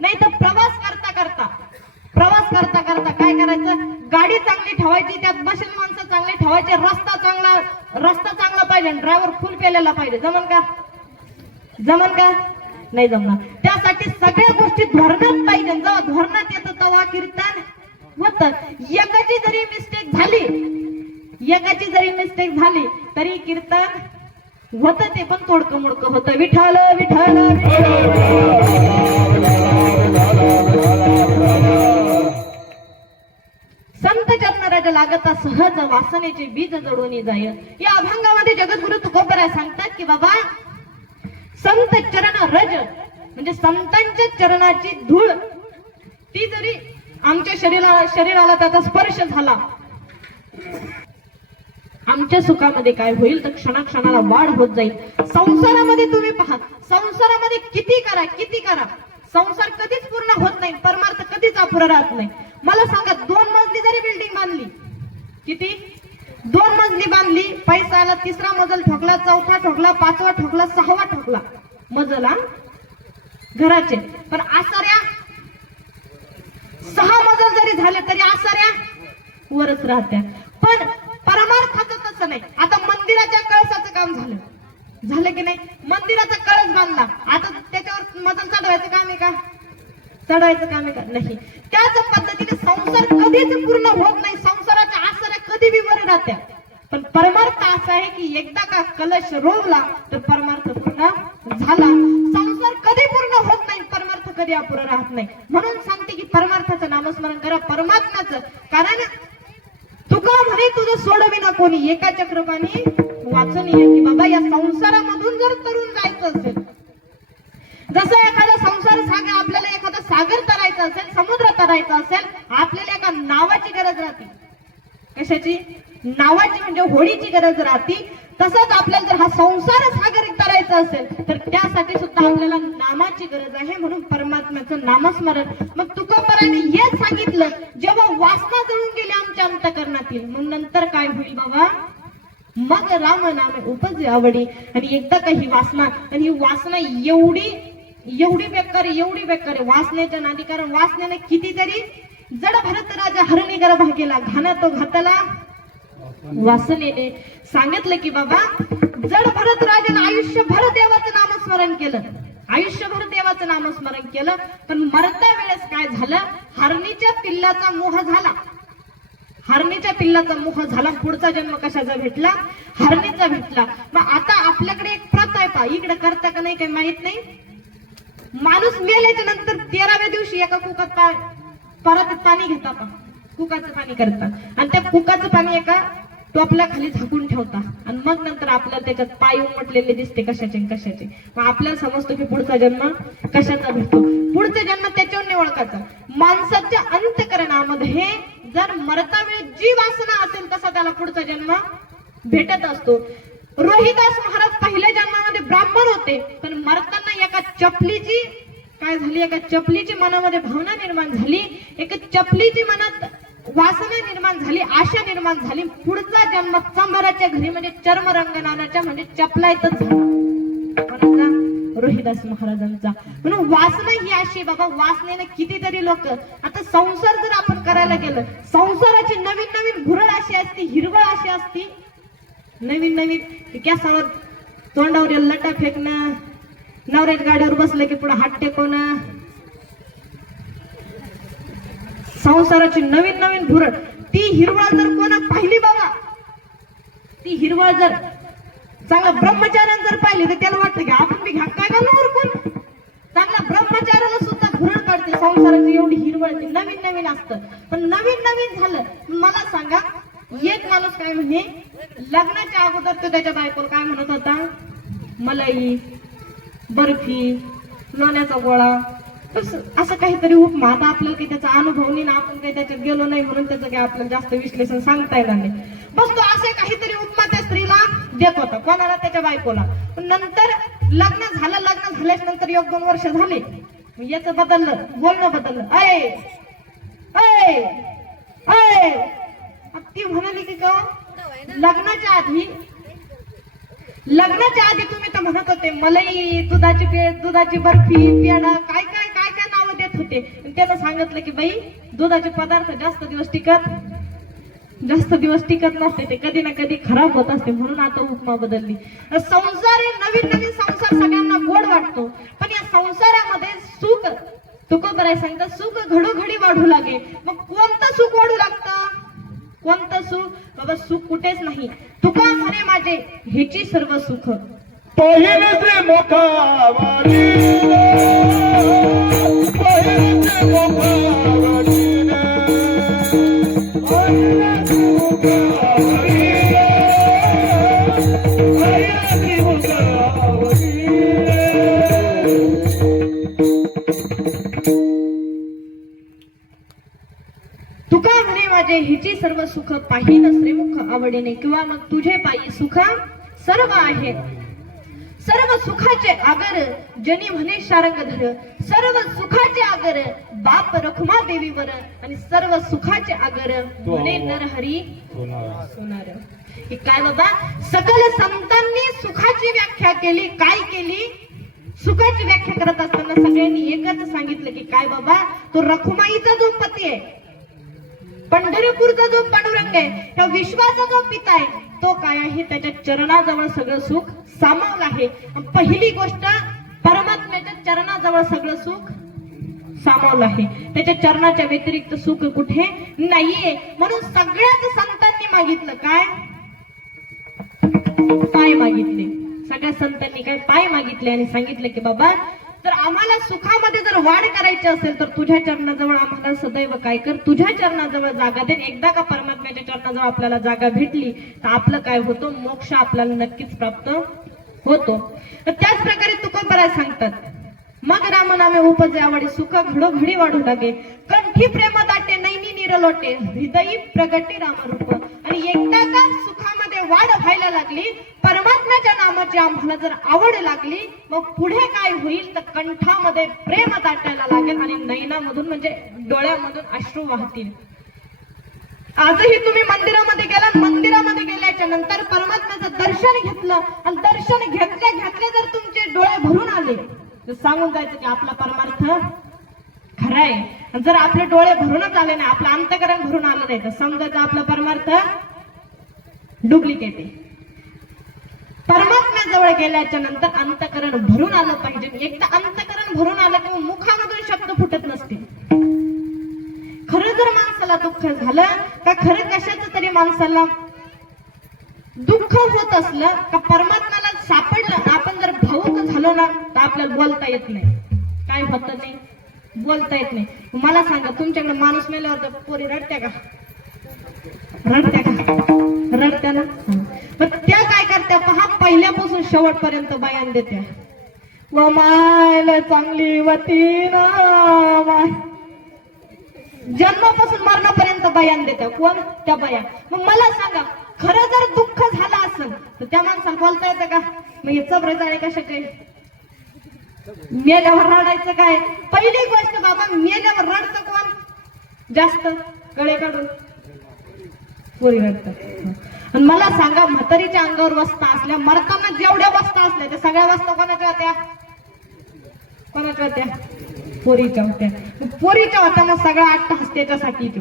नाही तर प्रवास करता करता काय करायचं, गाडी चांगली ठेवायची, त्यात बसेल माणसं चांगली ठेवायचे, रस्ता चांगला पाहिजे, ड्रायव्हर फुल पेलेला पाहिजे. जमन का? नाही जमणार. त्यासाठी सगळ्या गोष्टी धोरणात पाहिजे. जेव्हा धोरणात येतं तेव्हा कीर्तन होत. एकाची जरी मिस्टेक झाली तरी कीर्तन होत, ते पण तोडकं मोडकं होतं. विठ्ठल विठ्ठल संत चरणाराजा लागता सहज वासनेचे बीज जडून जाय. या अभंगामध्ये जगद्गुरु तुकोबराय सांगतात की बाबा, संत चरण रज म्हणजे संतांच्या चरणाची धूळ, ती जरी आमच्या शरीराला त्याचा स्पर्श झाला, आमच्या सुखामध्ये काय होईल तर क्षणाक्षणाला वाढ होत जाईल. संसारामध्ये तुम्ही पहा, संसारामध्ये किती करा संसार कधीच पूर्ण होत नाही, परमार्थ कधीच अपुरा राहत नाही. मला सांगा, 2 मजली जरी बिल्डिंग बांधली, किती 2 मजली बांधली, पैसा आला, 3रा मजल ठोकला, 4था ठोकला, 5वा ठोकला, 6वा ठोकला मजला घराचे, पण आसाऱ्या 6 मजल जरी झाले तरी आसाऱ्या वरच राहत्या. पण परमार्थाचं तसं नाही. आता मंदिराच्या कळसाचं काम झालं की नाही, मंदिराचा कळस बांधला, आता त्याच्यावर मजल चढवायचं काम आहे का? नाही. त्याच पद्धतीने संसार कधीच पूर्ण होत नाही, संसाराच्या आसऱ्या कधी बी वर राहत्या. पण परमार्थ असा आहे की एकदा का कलश रोवला तर परमार्थ पूर्ण झाला. संसार कधी पूर्ण होत नाही, परमार्थ कधी अपुरा राहत नाही. म्हणून सांगते की परमार्थाचं नामस्मरण करा, परमात्म्याचं. कारण तुका म्हणे तुझं सोडविना कोणी, एकाच्या कृपाने वाचून ये. की बाबा, या संसारामधून जर तरुण जायचं असेल, जसं एखादा संसार सागर, आपल्याला एखादा सागर तरायचा असेल, समुद्र तरायचा असेल, आपल्याला एका नावाची गरज राहते. कशाची? नावाची, म्हणजे होडीची गरज राहते. तसंच आपल्याला जर हा संसार सागर तरायचा असेल तर त्यासाठी सुद्धा आपल्याला नामाची गरज आहे. म्हणून परमात्म्याचं नामस्मरण. मग तुकोबराने हे सांगितलं, जेव्हा वासना जळून गेली आमच्या अंतःकरणातील, मग नंतर काय होईल बाबा? मग राम नाम उपजे आवडी. आणि एकदा काही वासना, आणि ही वासना एवढी बेकार आहे वासनेच्या नादी. कारण वासनेने कितीतरी जड भरत राजा हरणी गर्भ गेला, घाना तो घातला वासनेने. सांगितलं की बाबा, जड भरत राजाने आयुष्यभर देवाचं नामस्मरण केलं, पण मरता वेळेस काय झालं? हरणीच्या पिल्लाचा मोह झाला. पुढचा जन्म कशाचा भेटला? हरणीचा भेटला. मग आता आपल्याकडे एक प्रथा आहे, पा इकडे करता का नाही काही माहित नाही. माणूस मेल्याच्या नंतर 13व्या दिवशी एका कुकात परत पाणी घेता, कुकाचं पाणी करतात, आणि त्या कुकाचं पाणी एका टोपल्या खाली झाकून ठेवता, आणि मग नंतर आपल्याला त्याच्यात पाय उमटलेले दिसते कशाचे. मग आपल्याला समजतो की पुढचा जन्म कशाचा भेटतो. पुढचा जन्म त्याच्यावर नाही ओळखायचा. माणसाच्या अंतःकरणामध्ये जर मरता वेळी जी वासना असेल तसा त्याला पुढचा जन्म भेटत असतो. रोहिदास महाराज पहिल्या जन्मामध्ये ब्राह्मण होते, पण मरताना एका चपलीची मनामध्ये भावना निर्माण झाली, एका चपलीची मनात वासना निर्माण झाली, आशा निर्माण झाली. पुढचा जन्म चांभाराच्या घरी, म्हणजे चर्मरंगनाच्या, म्हणजे चपलायतच झाला रोहिदास महाराजांचा. म्हणून वासना ही अशी बाबा, वासनेने कितीतरी लोक. आता संसार जर आपण करायला गेलं, संसाराची नवीन भुरळ अशी असती, हिरवळ अशी असती, नवीन कॅसावर तोंडावर लटा फेकणं, नवऱ्याच्या गाडीवर बसलं की पुढे हात टेकवणं, संसाराची नवीन भुरळ. ती हिरवळ जर कोणा पाहिली बाबा, ती हिरवळ जर चांगला ब्रह्मचार्यानं जर पाहिली तर त्याला वाटतं की आपण बी घ्या काय घालू कोण. चांगला ब्रह्मचार्याला सुद्धा भुरळ काढते संसाराची, एवढी हिरवळ. नवीन असतं. पण नवीन झालं. मला सांगा, एक माणूस काय म्हणे, लग्नाच्या अगोदर तो त्याच्या बायकोला काय म्हणत होता? मलाई, बर्फी, लोण्याचा गोळा, असं काहीतरी उपमा. आता आपल्याला काही त्याचा अनुभव नाही ना, आपण काही त्याच्यात गेलो नाही, म्हणून त्याचं काही आपल्याला जास्त विश्लेषण सांगता येणार नाही. बस तो असे काहीतरी उपमा त्या स्त्रीला देत होता. कोणाला? त्याच्या बायकोला. पण नंतर लग्न झाल्याच्या नंतर 1-2 वर्ष झाले, याचं बदललं, बोलणं बदललं. ती म्हणाली की लग्नाच्या आधी तुम्ही तर म्हणत होते मलाई, दुधाची बर्फी, पेढा, काय नावं देत होते. त्यानं सांगितलं की बाई दुधाचे पदार्थ जास्त दिवस टिकत नसते, ते कधी ना कधी खराब होत असते, म्हणून आता उपमा बदलली. संसार हे नवीन संसार सगळ्यांना गोड वाटतो, पण या संसारामध्ये सुख तुकोबराय सांगतात सुख घडोघडी वाढू लागे. मग कोणतं सुख वाढू लागतं? कोणतं सुख? बाबा सुख कुठेच नाही. तुका म्हणे माझे हेची सर्व सुख पहिले ते मोकावारी तुका म्हणे माझे हिची सर्व सुख पाहिन श्रीमुख आवडीने, किंवा मग तुझे पायी सुख सर्व आहे. सर्व सुखाचे आगर जनी म्हणे शारंगधर, सर्व सुखाचे आगर बाप रखुमा देवीवर, आणि सर्व सुखाचे आगर म्हणे नरहरी सोनार. हे काय बाबा, सकल संतांनी सुखाची व्याख्या केली. काय केली? सुखाची व्याख्या करत असताना सगळ्यांनी एकच सांगितलं की काय बाबा, तो रखुमाईचा जो पती आहे, पंढरपूरचा जो पांडुरंग आहे, त्या विश्वाचा जो पिता आहे, तो काय आहे? त्याच्या चरणाजवळ सगळं सुख सामावलं आहे. पहिली गोष्ट, परमात्म्याच्या चरणाजवळ सगळं सुख सामावलं आहे. त्याच्या चरणाच्या व्यतिरिक्त सुख कुठे नाहीये. म्हणून सगळ्याच संतांनी मागितलं काय? पाय मागितले. सगळ्या संतांनी काय? पाय मागितले आणि सांगितलं की बाबा, तर आम्हाला सुखामध्ये जर वाढ करायची असेल तर तुझ्या चरणाजवळ आम्हाला सदैव काय कर? तुझ्या चरणाजवळ जागा दे. एकदा का परमात्म्याच्या चरणाजवळ आपल्याला जागा भेटली तर आपलं काय होतं? मोक्ष आपल्याला नक्कीच प्राप्त होतो. तर त्याच प्रकारे तुकोबराय सांगतात, मग राम नामे उपजे आवडी, सुख घडोघडी वाढू लागे, कंठी प्रेम दाटे नैनी निरलोटे, हृदयी प्रगटी रामरूप. आणि एकदा का सुखामध्ये वाढ व्हायला लागली, परमात्म्याच्या नामाची आम्हाला जर आवड लागली, मग पुढे काय होईल तर कंठामध्ये प्रेम दाटायला लागेल आणि नयनामधून म्हणजे डोळ्यामधून अश्रू वाहतील. आजही तुम्ही मंदिरामध्ये गेला, मंदिरामध्ये गेल्याच्या नंतर परमात्म्याचं दर्शन घेतलं आणि दर्शन घेतल्या घेतल्या जर तुमचे डोळे भरून आले तर सांगून जायचं की आपला परमार्थ खरा आहे. आणि जर आपले डोळे भरूनच आले नाही, आपलं अंतकरण भरून आलं नाही, तर समजायचं आपला परमार्थ डुप्लिकेट आहे. परमात्म्याजवळ गेल्याच्या नंतर अंतकरण भरून आलं पाहिजे. एकदा अंतकरण भरून आलं की मुखामधून शब्द फुटत नसते. खरं जर माणसाला दुःख झालं का, खरं कशाचं तरी माणसाला दुःख होत असलं का, परमात्म्याला सापडलं, आपण जर भावुक झालो ना तर आपल्याला बोलता येत नाही. काय होत नाही? बोलता येत नाही. मला सांगा, तुमच्याकडे माणूस मेल्यावर पोरी रडत्या का? रडत्या ना. पण त्या काय करत्या पहा, पहिल्यापासून शेवटपर्यंत बयान देत्या. व मायला चांगली वती ना माय, जन्मापासून मरणापर्यंत बयान देत्या. कोण? त्या बाया. मग मला सांगा, खरं जर दुःख झालं असेल तर त्या माणसाला बोलता येतं का? मग हे चबरे जाळे कशाचे? मेल्यावर रडायचं काय? पहिली गोष्ट बाबा, मेल्यावर रडतं कोण जास्त? गळे काढून पोरी रडतात. आणि मला सांगा, म्हातारीच्या अंगावर वस्ता असल्या, मरताना जेवढ्या वस्ता असल्या त्या सगळ्या वस्ता कोणाच्या होत्या? कोणाच्या होत्या? पोरीच्या होत्या. पोरीच्या होत्या, मग सगळा अट्टहास त्याच्यासाठी तू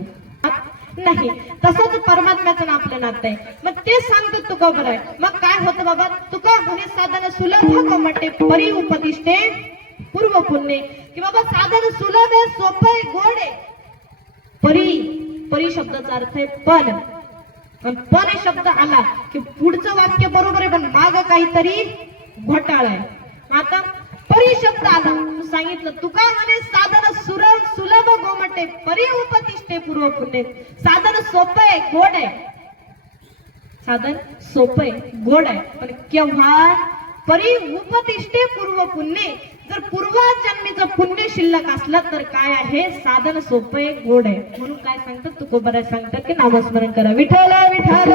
नाही. तसंच परमात्म्याचं आपलं नातं आहे. मग ते सांगतो तुका बरं. मग काय होतं बाबा? तुका म्हणे साधन सुलभ कमटे परी उपदिष्टे पूर्व पुण्य, की बाबा साधन सुलभ आहे, सोपं आहे, गोड आहे. परी शब्दाचा अर्थ आहे पण. पण शब्द आला की पुढचं वाक्य बरोबर आहे पण माग काहीतरी घोटाळा आहे. आता परी शब्द आला, सांगितलं तुका म्हणे साधन सुलभ गोमटे परी उपतिष्ठे पूर्व पुण्य. साधन सोपं आहे, गोड आहे. साधन सोपं आहे, गोड आहे, पण केव्हा? परी उपतिष्ठे पूर्व पुण्य. जर पूर्वजन्मीचं पुण्य शिल्लक असलं तर काय आहे? साधन सोपं आहे, गोड आहे. म्हणून काय सांगतात तुकोबराय सांगतात की नामस्मरण करा, विठ्ठल विठ्ठल.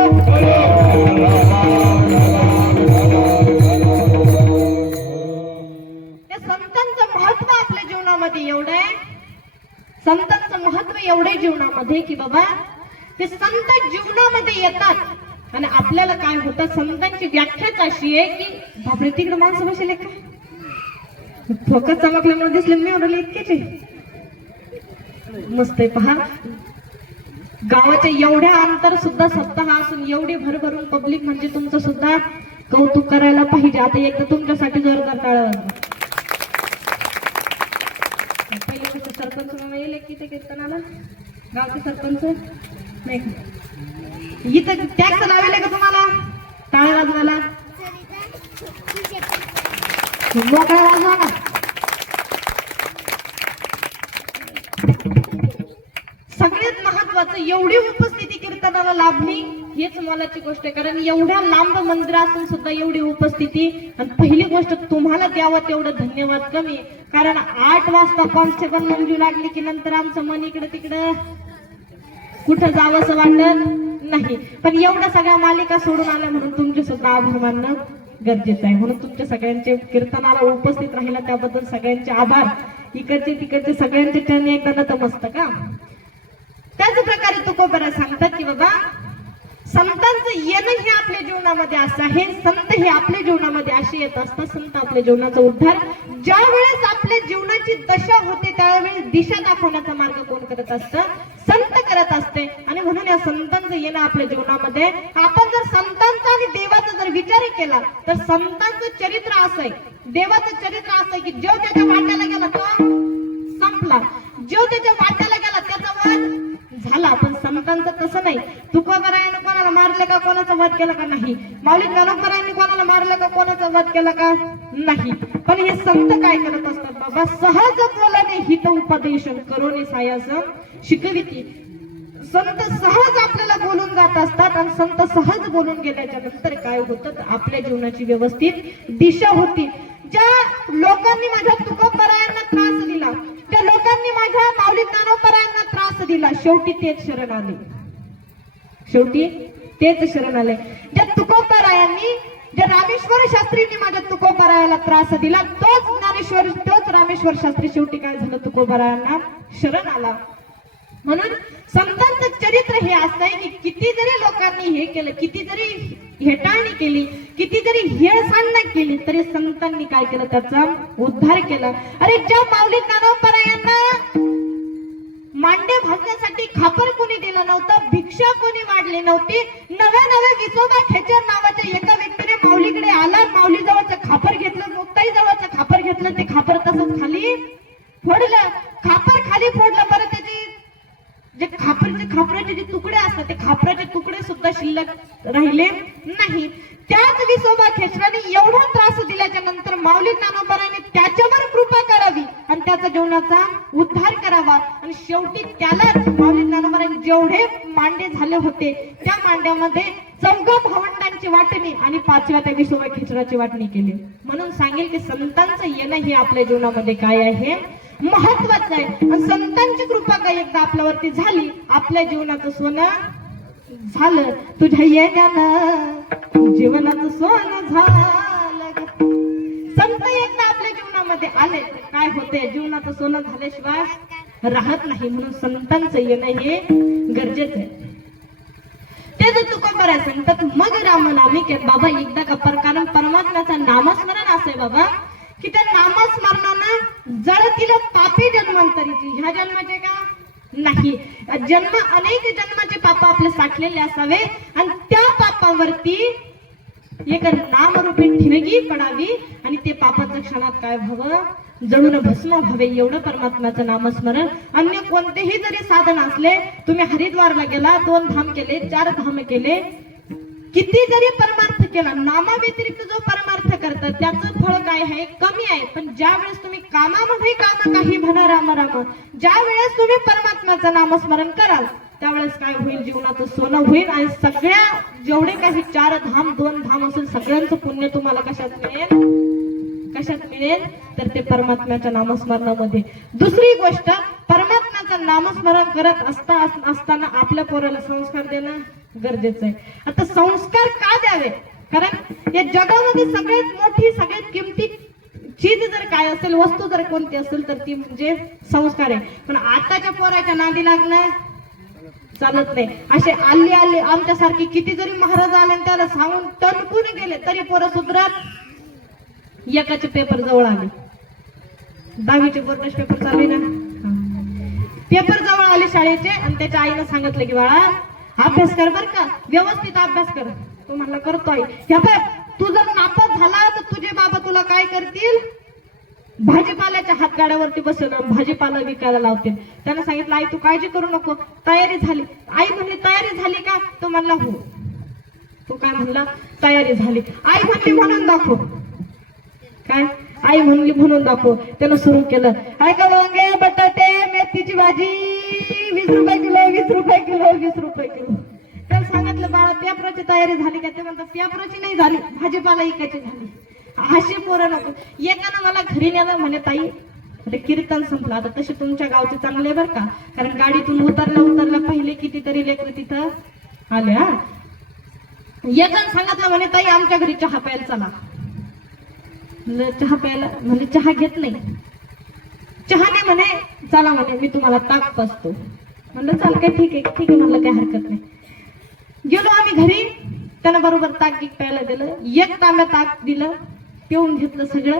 संतांचं महत्व आपल्या जीवनामध्ये एवढं आहे, संतांचं महत्व एवढे जीवनामध्ये की बाबा ते संत जीवनामध्ये येतात आणि आपल्याला काय होतं? संतांची व्याख्याच अशी आहे की बापरे तिकडे माणसं बसले काय, फोकस चमकल्यामुळे दिसले मी एवढं इतकेच आहे. मस्त आहे पहा. गावाच्या एवढ्या अंतर सुद्धा सप्ताह असून एवढी भरभरून पब्लिक म्हणजे तुमचं सुद्धा कौतुक करायला पाहिजे. आता एकदा तुमच्यासाठी जोरदार टाळ्या वाजवा. पहिले कसं सरपंच मामा येईल की ते कीर्तनाला, गावचे सरपंच नाही का इथं टॅक्स लावले का तुम्हाला टाळ्या वाजवायला? मोकळा वाजवा ना. सगळ्यात महत्वाचं एवढी उपस्थिती कीर्तनाला लाभली हेच मोलाची गोष्ट आहे. कारण एवढ्या लांब मंदिर असून सुद्धा एवढी उपस्थिती. आणि पहिली गोष्ट तुम्हाला द्यावं तेवढं धन्यवाद कमी. कारण 8 वाजता कॉन्स्टेबल मंजू लागली की नंतर आमचं मन इकडं तिकडं कुठं जावं असं वाटत नाही. पण एवढ्या सगळ्या मालिका सोडून आल्या म्हणून तुमचे सुद्धा आभार मानणं गरजेचं आहे. म्हणून तुमच्या सगळ्यांचे कीर्तनाला उपस्थित राहिला त्याबद्दल सगळ्यांचे आभार. इकडचे तिकडचे सगळ्यांचे चरणी एकदा नतमस्तक. त्याच प्रकारे तुकोबरा सांगतात की बाबा संतांचं येणं हे आपल्या जीवनामध्ये असं आहे. संत हे आपल्या जीवनामध्ये असे येत असतात. संत आपल्या जीवनाचा उद्धार ज्या वेळेस आपल्या जीवनाची दशा होते त्यावेळेस दिशा दाखवण्याचा मार्ग कोण करत असतं? संत करत असते. आणि म्हणून या संतांचं येणं आपल्या जीवनामध्ये आपण जर संतांचा आणि देवाचा जर विचार केला तर संतांचं चरित्र असं आहे, देवाचं चरित्र असं आहे की जो त्याच्या वाट्याला गेला तो संपला, जो त्याच्या वाट्याला गेला त्याचा वध झाला. पण संतांचं तसं नाही. तुकोबरायांनी कोणाला मारले का, कोणाचा वध केला का? नाही. माऊली ज्ञानोबरायांनी कोणाला मारलं का, कोणाचा वध केला का? नाही. पण हे संत काय करत असतात बाबा? सहज बोलाने हित उपदेशन करून सायास शिकविती. संत सहज आपल्याला बोलून जात असतात आणि संत सहज बोलून गेल्याच्या नंतर काय होतं? आपल्या जीवनाची व्यवस्थित दिशा होती. ज्या लोकांनी माझ्या तुकोबरायांना त्रास दिला, त्या लोकांनी माझ्या माऊली ज्ञानोबरायांना त्रास दिला, शेवटी तेच शरण आले. शेवटी तेच शरण आले. ज्या तुकोबरायांनी, ज्या रामेश्वर शास्त्रींनी माझ्या तुकोबरायाला त्रास दिला, तोच रामेश्वर शास्त्री शेवटी काय झालं? तुकोबरायांना शरण आला. म्हणून संतांचं चरित्र हे असं आहे की किती जरी लोकांनी हे केलं, किती जरी हेटाळणी केली, किती जरी हेळसांड केली तरी संतांनी काय केलं? त्याचा उद्धार केला. अरे ज्या माऊली ज्ञानोबरायांना मांडे भाजण्यासाठी खापर कोणी दिलं नव्हतं, भिक्षा कोणी वाढली नव्हती, नव्या विसोबा खेचर नावाच्या एका व्यक्तीने माऊलीकडे आला, माऊली जवळचं खापर घेतलं, मुक्ताई जवळचं खापर घेतलं, ते खापर तसंच खाली फोडलं. खापर खाली फोडलं. परत त्याची जे खापराचे जे तुकडे असतात ते खापराचे तुकडे सुद्धा शिल्लक राहिले नाही. त्याच विसोबा खेचराने एवढा त्रास दिल्याच्या नंतर माऊली ज्ञानोबरांनी त्याच्यावर कृपा करावी आणि त्याच्या जीवनाचा उद्धार करावा. आणि शेवटी त्याला माऊली ज्ञानोबरांनी जेवढे मांडे झाले होते त्या मांड्यामध्ये 14 भावंडांची वाटणी आणि 5व्या त्या विसोबा खेचराची वाटणी केली. म्हणून सांगेल की संतांचं येणं हे आपल्या जीवनामध्ये काय आहे? महत्वाचं आहे. आणि संतांची कृपा काही एकदा आपल्यावरती झाली, आपल्या जीवनाचं सोनं झालं. तुझ्या येण्यानं जीवनाचं सोनं झालं. संत एकदा आपल्या जीवनामध्ये आले काय होते? जीवनाचं सोनं झाल्याशिवाय राहत नाही. म्हणून संतांचं येणं हे गरजेचं आहे. ते जर तुकोबरा सांगतात मग रामनामी के बाबा एकदा का कारण परमात्म्याचं नामस्मरण असे बाबा की त्या नामस्मरणानं जळतील पापी जन्मांतरीची. ह्या जन्माचे का नाही, जन्म अनेक जन्माचे पाप आपले साठलेले असावे आणि त्या पापावरती एक नामरूपी ठिणगी पडावी आणि ते पापाचं क्षणात काय व्हावं? जळून भस्म व्हावे. एवढं परमात्म्याचं नामस्मरण. अन्य कोणतेही जरी साधन असले, तुम्ही हरिद्वारला गेला, 2 धाम केले, 4 धाम केले, किती जरी परमार्थ केला, नामा व्यतिरिक्त जो परमार्थ करतात त्याचं फळ काय आहे? कमी आहे. पण ज्या वेळेस तुम्ही कामामध्ये काम काही म्हणा राम राम, ज्या वेळेस तुम्ही परमात्म्याचं नामस्मरण कराल त्यावेळेस काय होईल? जीवनाचं सोनं होईल. आणि सगळ्या जेवढे काही 4 धाम 2 धाम असेल सगळ्यांचं पुण्य तुम्हाला कशात मिळेल? कशात मिळेल? तर ते परमात्म्याच्या नामस्मरणामध्ये. दुसरी गोष्ट, परमात्म्याचं नामस्मरण करत असताना आपल्या पोराला संस्कार देणं गरजेचं आहे. आता संस्कार का द्यावे? कारण या जगामध्ये सगळ्यात मोठी सगळ्यात किमती चीज जर काय असेल, वस्तू जर कोणती असेल तर ती म्हणजे संस्कार आहे. पण आताच्या पोराच्या नादी लागणं चालत नाही. असे आले आमच्यासारखी किती जरी महाराज आले त्याला सांगून टणकून गेले तरी पोरं सुधरत. एकाचे पेपर जवळ आले, 10वीचे बोर्ड पेपर चालू ना, पेपर जवळ आले शाळेचे आणि त्याच्या आईनं सांगितलं की बाळा अभ्यास कर बर का, व्यवस्थित अभ्यास कर. तो म्हणला करतोय. ह्या बघ, तू जर नापास झाला तर तुझे बाबा तुला काय करतील, भाजीपाल्याच्या हातगाड्यावरती बसवलं भाजीपाला विकायला लावतील. त्यानं सांगितलं आई तू काळजी करू नको, तयारी झाली. आई म्हणली तयारी झाली का? तो म्हणला हो. तो काय म्हणला, तयारी झाली. आई म्हणली म्हणून दाखव. काय? आई म्हणली म्हणून दाखव. त्यानं सुरू केलं, ऐका वांगे बटाटे मेथीची भाजी 20 रुपये किलो 20 रुपये किलो 20 रुपये किलो. त्याला सांगितलं बाळा पेपराची तयारी झाली का? ते म्हणतात पेपराची नाही झाली, भाजीपाला इकायची झाली. अशी पोरं नको. एकानं मला घरी नेलं म्हणे ताई ते कीर्तन संपलं. आता तसे तुमच्या गावचे चांगले बर का, कारण गाडीतून उतरल्या पहिले कितीतरी लेकर तिथं आले. हा एकानं सांगितलं म्हणे ताई आमच्या घरी चहा प्यायला चला. चहा प्यायला म्हणजे चहा घेत नाही, चहा नाही म्हणे, चला म्हणे मी तुम्हाला ताक पाजतो. म्हणलं चाल काय ठीक आहे म्हणलं काही हरकत नाही. गेलो आम्ही घरी, त्यानं बरोबर ताक गीक प्यायला दिलं. 1 तांब्या ताक दिलं, पिऊन घेतलं सगळं.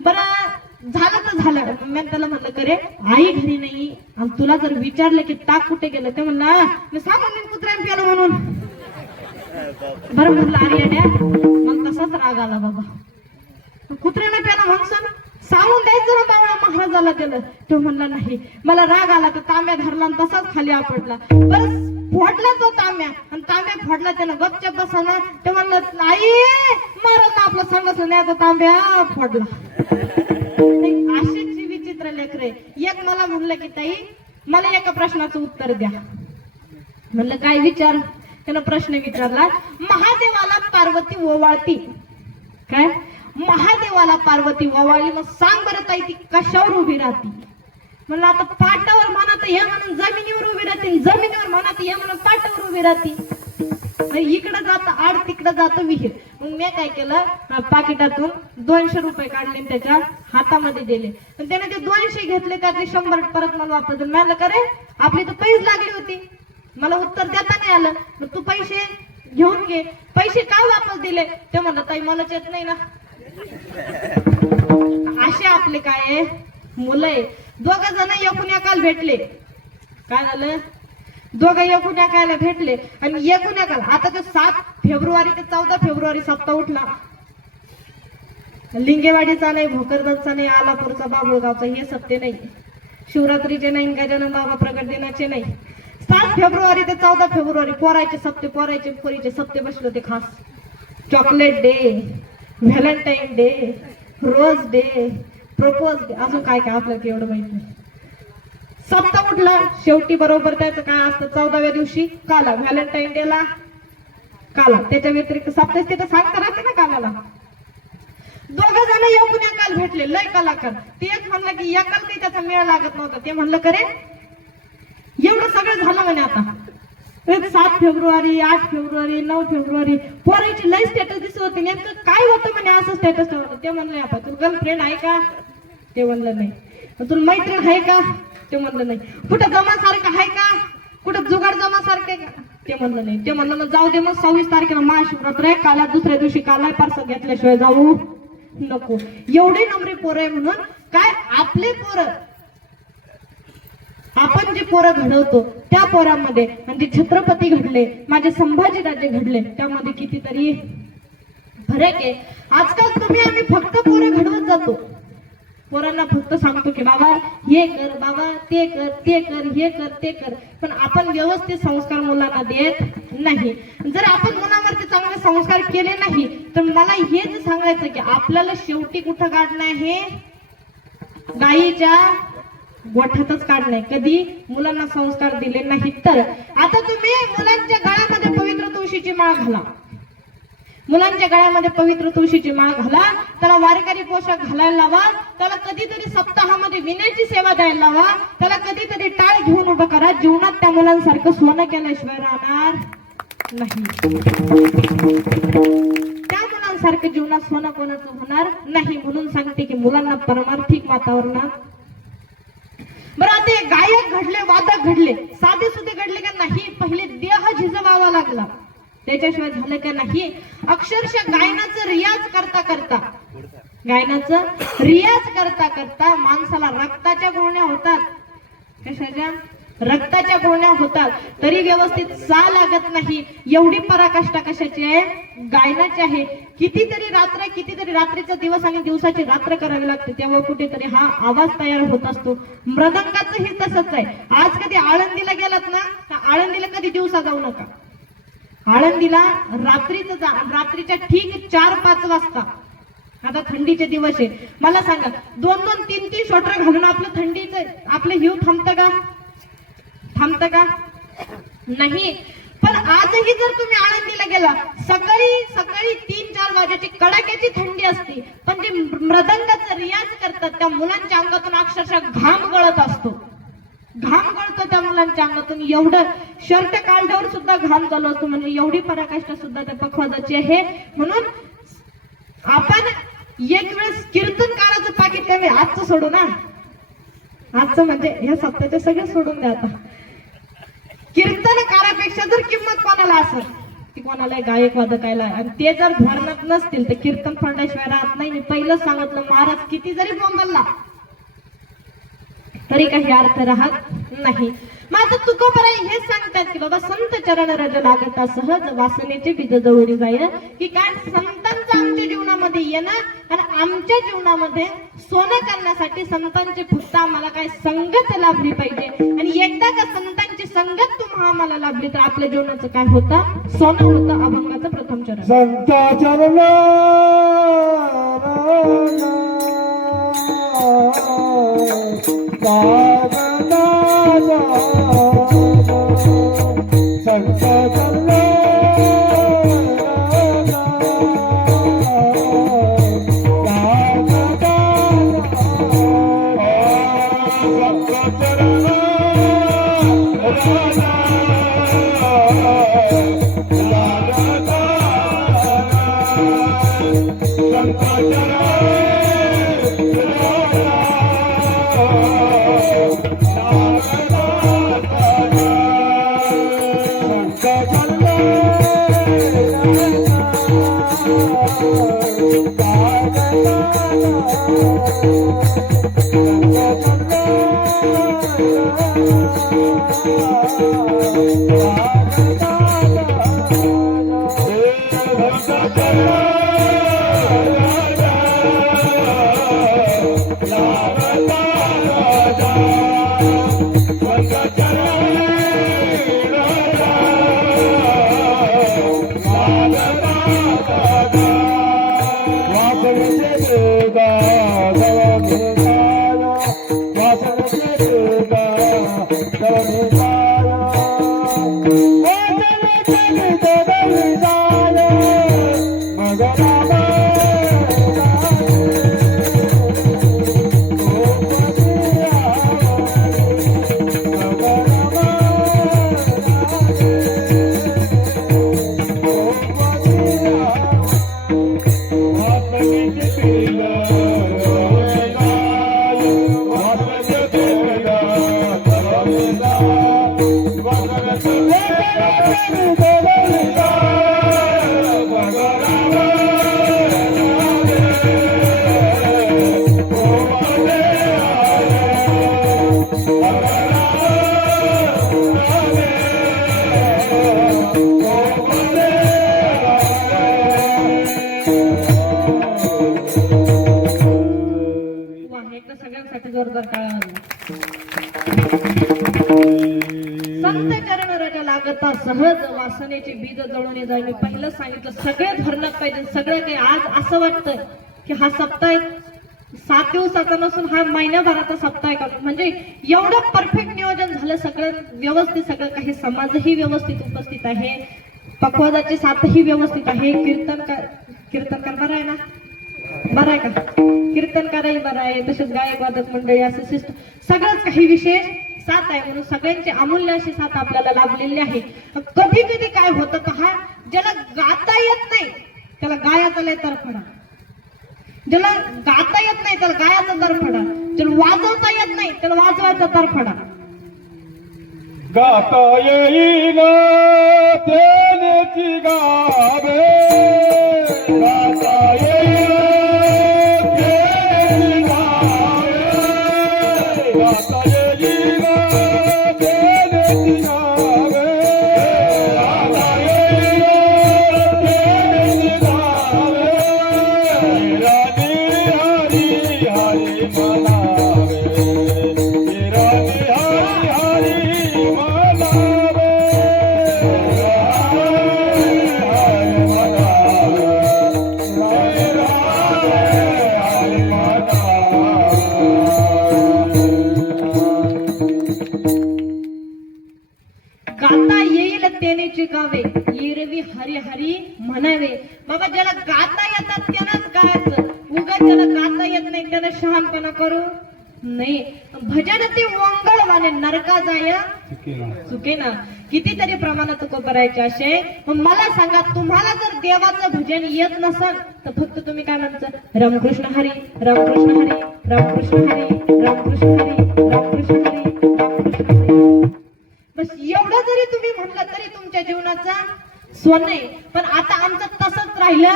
बरं झालं तर झालं. मी त्याला म्हणलं करे आई घरी नाही आणि तुला जर विचारलं की ताक कुठे गेलं, ते म्हणलं मी सांगून कुत्र्याने प्यालं म्हणून. बरं म्हणलं अरे येड्या, मग तसाच राग आला बाबा. कुत्र्याने प्याला म्हणून सांगून द्यायचं ना बाबा महाराजाला दिलं. तो म्हणला नाही, मला राग आला तर तांब्या धरला आणि तसाच खाली आपटला. बरं फोडला तो तांब्या आणि तांब्या फोडला, त्यानं गपचप बसाना. ते म्हणलं आई महाराज आपलं सांगितलं नाही, आता तांब्या फोडला. अशीच विचित्र लेकरे. एक मला म्हणलं की ताई मला एका प्रश्नाचं उत्तर द्या. म्हणलं काय विचार? त्यानं प्रश्न विचारला, महादेवाला पार्वती ओवाळती काय? महादेवाला पार्वती ओवाळली, मग सांग बरं ताई ती कशावर उभी राहती? म्हणलं आता पाटावर म्हणत हे म्हणून जमिनीवर उभी राहते, जमिनीवर म्हणत हे म्हणून पाटावर उभी राहते. इकडं जात आड तिकडं जात विहीर. मग मी काय केलं, पाकिटातून 200 रुपये काढले त्याच्या हातामध्ये दिले. पण त्याने ते 200 घेतले, त्यातले 100 परत मला वापस दिले. म्हणलं का रे आपली तर पैसे लागली होती, मला उत्तर देता नाही आलं, मग तू पैसे घेऊन घे. पैसे का वापस दिले? ते म्हणलं ताई मलाच येत नाही ना. असे आपले काय मुलं आहे. 2 जण एकूण एकाला भेटले. काय झालं? 2 एकूण एकाला भेटले आणि एकूण एकाला. आता ते 7 फेब्रुवारी ते 14 फेब्रुवारी सप्ताह उठला. लिंगेवाडीचा नाही, भोकरदनचा नाही, आलापूरचा, बाबुळगावचा हे सप्ते नाही, शिवरात्रीचे नाही, गजानन बाबा प्रगट दिनाचे नाही. 7 फेब्रुवारी ते 14 फेब्रुवारी पोरायचे सप्ते, पोरायचे पोरीचे सप्ते बसले होते खास. Chocolate day, valentine day, rose day, propose day, अजून काय काय आपल्याला एवढं माहित नाही. सप्ताह उठला. शेवटी बरोबर त्याचं काय असतं, 14व्या दिवशी काला, व्हॅलेंटाईन डेला काला. त्याच्या व्यतिरिक्त सप्ताह तिथं सांगता राहते ना कालाला. 2 जण एकूण एकाला भेटले, लय कलाकार. ते एक म्हणलं की एकाला काही त्याचा मेळ लागत नव्हता. ते म्हणलं करे एवढं सगळं झालं म्हणे. आता 7 फेब्रुवारी 8 फेब्रुवारी 9 फेब्रुवारी पोराची लय स्टेटस दिसत होती. नेमकं काय होतं म्हणे असं स्टेटस ठेवलं. ते म्हणलं आपण तुला गर्लफ्रेंड आहे का? ते म्हणलं नाही. तुला मैत्रीण आहे का? ते म्हणलं नाही. कुठं जमासारखं आहे का? कुठं जुगाड जमासारखं आहे का? ते म्हणलं नाही. ते म्हणलं मग जाऊ दे, मग 26 तारखेला महाशिवरात्र आहे, काला दुसऱ्या दिवशी काला पार्सल घेतल्याशिवाय जाऊ नको. एवढे नंबरे पोरं आहे म्हणून काय आपले पोरं, आपण जे पोरं घडवतो त्या पोरांमध्ये म्हणजे छत्रपती घडले, माझे संभाजीराजे घडले, त्यामध्ये कितीतरी फरक आहे. आजकाल तुम्ही आम्ही फक्त पोरं घडवत जातो. पोरांना फक्त सांगतो की बाबा हे कर, बाबा ते कर, ते कर, हे कर, ते कर. पण आपण व्यवस्थित संस्कार मुलांना देत नाही. जर आपण मुलांवरती चांगले संस्कार केले नाही तर मला हेच सांगायचं की आपल्याला शेवटी कुठं काढणं आहे, गायीच्या गोठ्यातच काढणं आहे. कधी मुलांना संस्कार दिले नाही तर. आता तुम्ही मुलांच्या गळ्यामध्ये पवित्र तुळशीची माळ घाला, मुलांच्या गळ्यामध्ये पवित्र तुळशीची माळ घाला, त्याला वारकरी पोशाख घालायला लावा, त्याला कधीतरी सप्ताहामध्ये विण्याची सेवा द्यायला लावा, त्याला कधीतरी टाळ घेऊन उभं करा. जीवनात त्या मुलांसारखं सोनं केल्याशिवाय राहणार नाही. त्या मुलांसारखं जीवनात सोनं कोणाचं होणार नाही. म्हणून सांगते की मुलांना परमार्थिक वातावरणात. बरं आता गायक घडले, वादक घडले, साधे सुधे घडले का नाही? पहिले देह झिजवावा लागला, त्याच्याशिवाय झालं का नाही? अक्षरशः गायनाचं रियाज करता करता, गायनाचं रियाज करता करता माणसाला रक्ताच्या गुळण्या होतात. कशाच्या? रक्ताच्या गुळण्या होतात तरी व्यवस्थित चा लागत नाही. एवढी पराकाष्ठा कशाची आहे? गायनाची आहे. कितीतरी रात्रीचा दिवस आणि दिवसाची रात्र करावी लागते तेव्हा कुठेतरी हा आवाज तयार होत असतो. मृदंगाचंही तसंच आहे. आज कधी आळंदीला गेलात ना, तर आळंदीला कधी दिवसा जाऊ नका. आळंदीला रात्रीच्या ठीक 4-5 वाजता. आता थंडीचे दिवस आहे, मला सांगा 2-2, 3-3 स्वेटर घालून आपलं हिव थांबतं का? नाही. पण आजही जर तुम्ही आळंदीला गेला, सकाळी 3-4 वाजेची कडाक्याची थंडी असते, पण जे मृदंगाचा रियाज करतात त्या मुलांच्या अंगातून अक्षरशः घाम गळत असतो. घाम गळतो त्या मुलांच्या अंगातून. एवढं शर्ट काढल्यावर सुद्धा घाम चालू असतो. म्हणजे एवढी पराकाष्ठा सुद्धा त्या पखवाजाची आहे. म्हणून आपण एक वेळेस कीर्तनकाराचं पाकिट कमी, आजचं सोडू ना, आजचं म्हणजे ह्या सप्ताहाचे सगळे सोडून द्या. आता कीर्तनकारापेक्षा जर किंमत कोणाला असेल ती कोणाला गायक वादकायला, आणि ते जर धरणात नसतील तर कीर्तन फंडाशिवाय राहत नाही. मी पहिलं सांगितलं, महाराज किती जरी बोंबलला तरी काही अर्थ राहत नाही. मग आता तुकोबराई हेच सांगतात की बाबा संत चरण रज लागता सहज वासनेचे बीज जवळी जाईल. की काय? संतांचं आमच्या जीवनामध्ये येणं आणि आमच्या जीवनामध्ये सोनं करण्यासाठी संतांची फक्त आम्हाला काय संगत लाभली पाहिजे. आणि एकदा का संतांची संगत तुम्हाला आम्हाला लाभली तर आपल्या जीवनाचं काय होतं? सोनं होतं. अभंगाचं प्रथम चरण. संत चरण सगळ्यांसाठी जोरदार टाळ्या संत चरण रजा लागता सहज वासनेचे बीज जळून जाईल. मी पहिलं सांगितलं सगळे धरणात पाहिजे. सगळं काही आज असं वाटतं की हा सप्ताह 7 दिवसाचा नसून हा महिन्याभराचा सप्ताह आहे का, म्हणजे एवढं परफेक्ट नियोजन झालं. सगळं व्यवस्थित, सगळं काही समाजही व्यवस्थित उपस्थित आहे, पखवाजाची साथही व्यवस्थित आहे, कीर्तनकार बरं आहे ना, बरं आहे का, कीर्तनकारही बरं आहे, तसेच गायक वादक मंडळी असं सिस्टम सगळंच काही विशेष साथ आहे. म्हणून सगळ्यांची अमूल्य अशी साथ आपल्याला लाभलेली आहे. कधी कधी काय होतं पहा, ज्याला गाता येत नाही त्याला गायाचा लय तरफडा, ज्याला गाता येत नाही त्याला गायाचा तरफडा, ज्याला वाजवता येत नाही त्याला वाजवायचा तरफडा. गाता येईल तेनेची गावे, गाता येईल तेनेची गावे, गाता येईल तेनेची गावे एरवी हरी हरी म्हणावे. बाबा ज्याला गाता येतात त्यानंच गायचं, उगाच ज्याला गाता येत नाही त्याला शहाणपणा करू नाही. भजन ते वंगळवाने नरका जाय चुके ना. कितीतरी प्रमाणात तुको करायचे असे. मग मला सांगा, तुम्हाला जर देवाचं भजन येत नसल तर फक्त तुम्ही काय म्हणता, रामकृष्ण हरी रामकृष्ण हरी रामकृष्ण हरी रामकृष्ण हरी रामकृष्ण हरी रामकृष्ण हरी. बस एवढं जरी तुम्ही म्हणलं तरी तुमच्या जीवनाचा सोनं आहे. पण आता आमचं तसंच राहिलं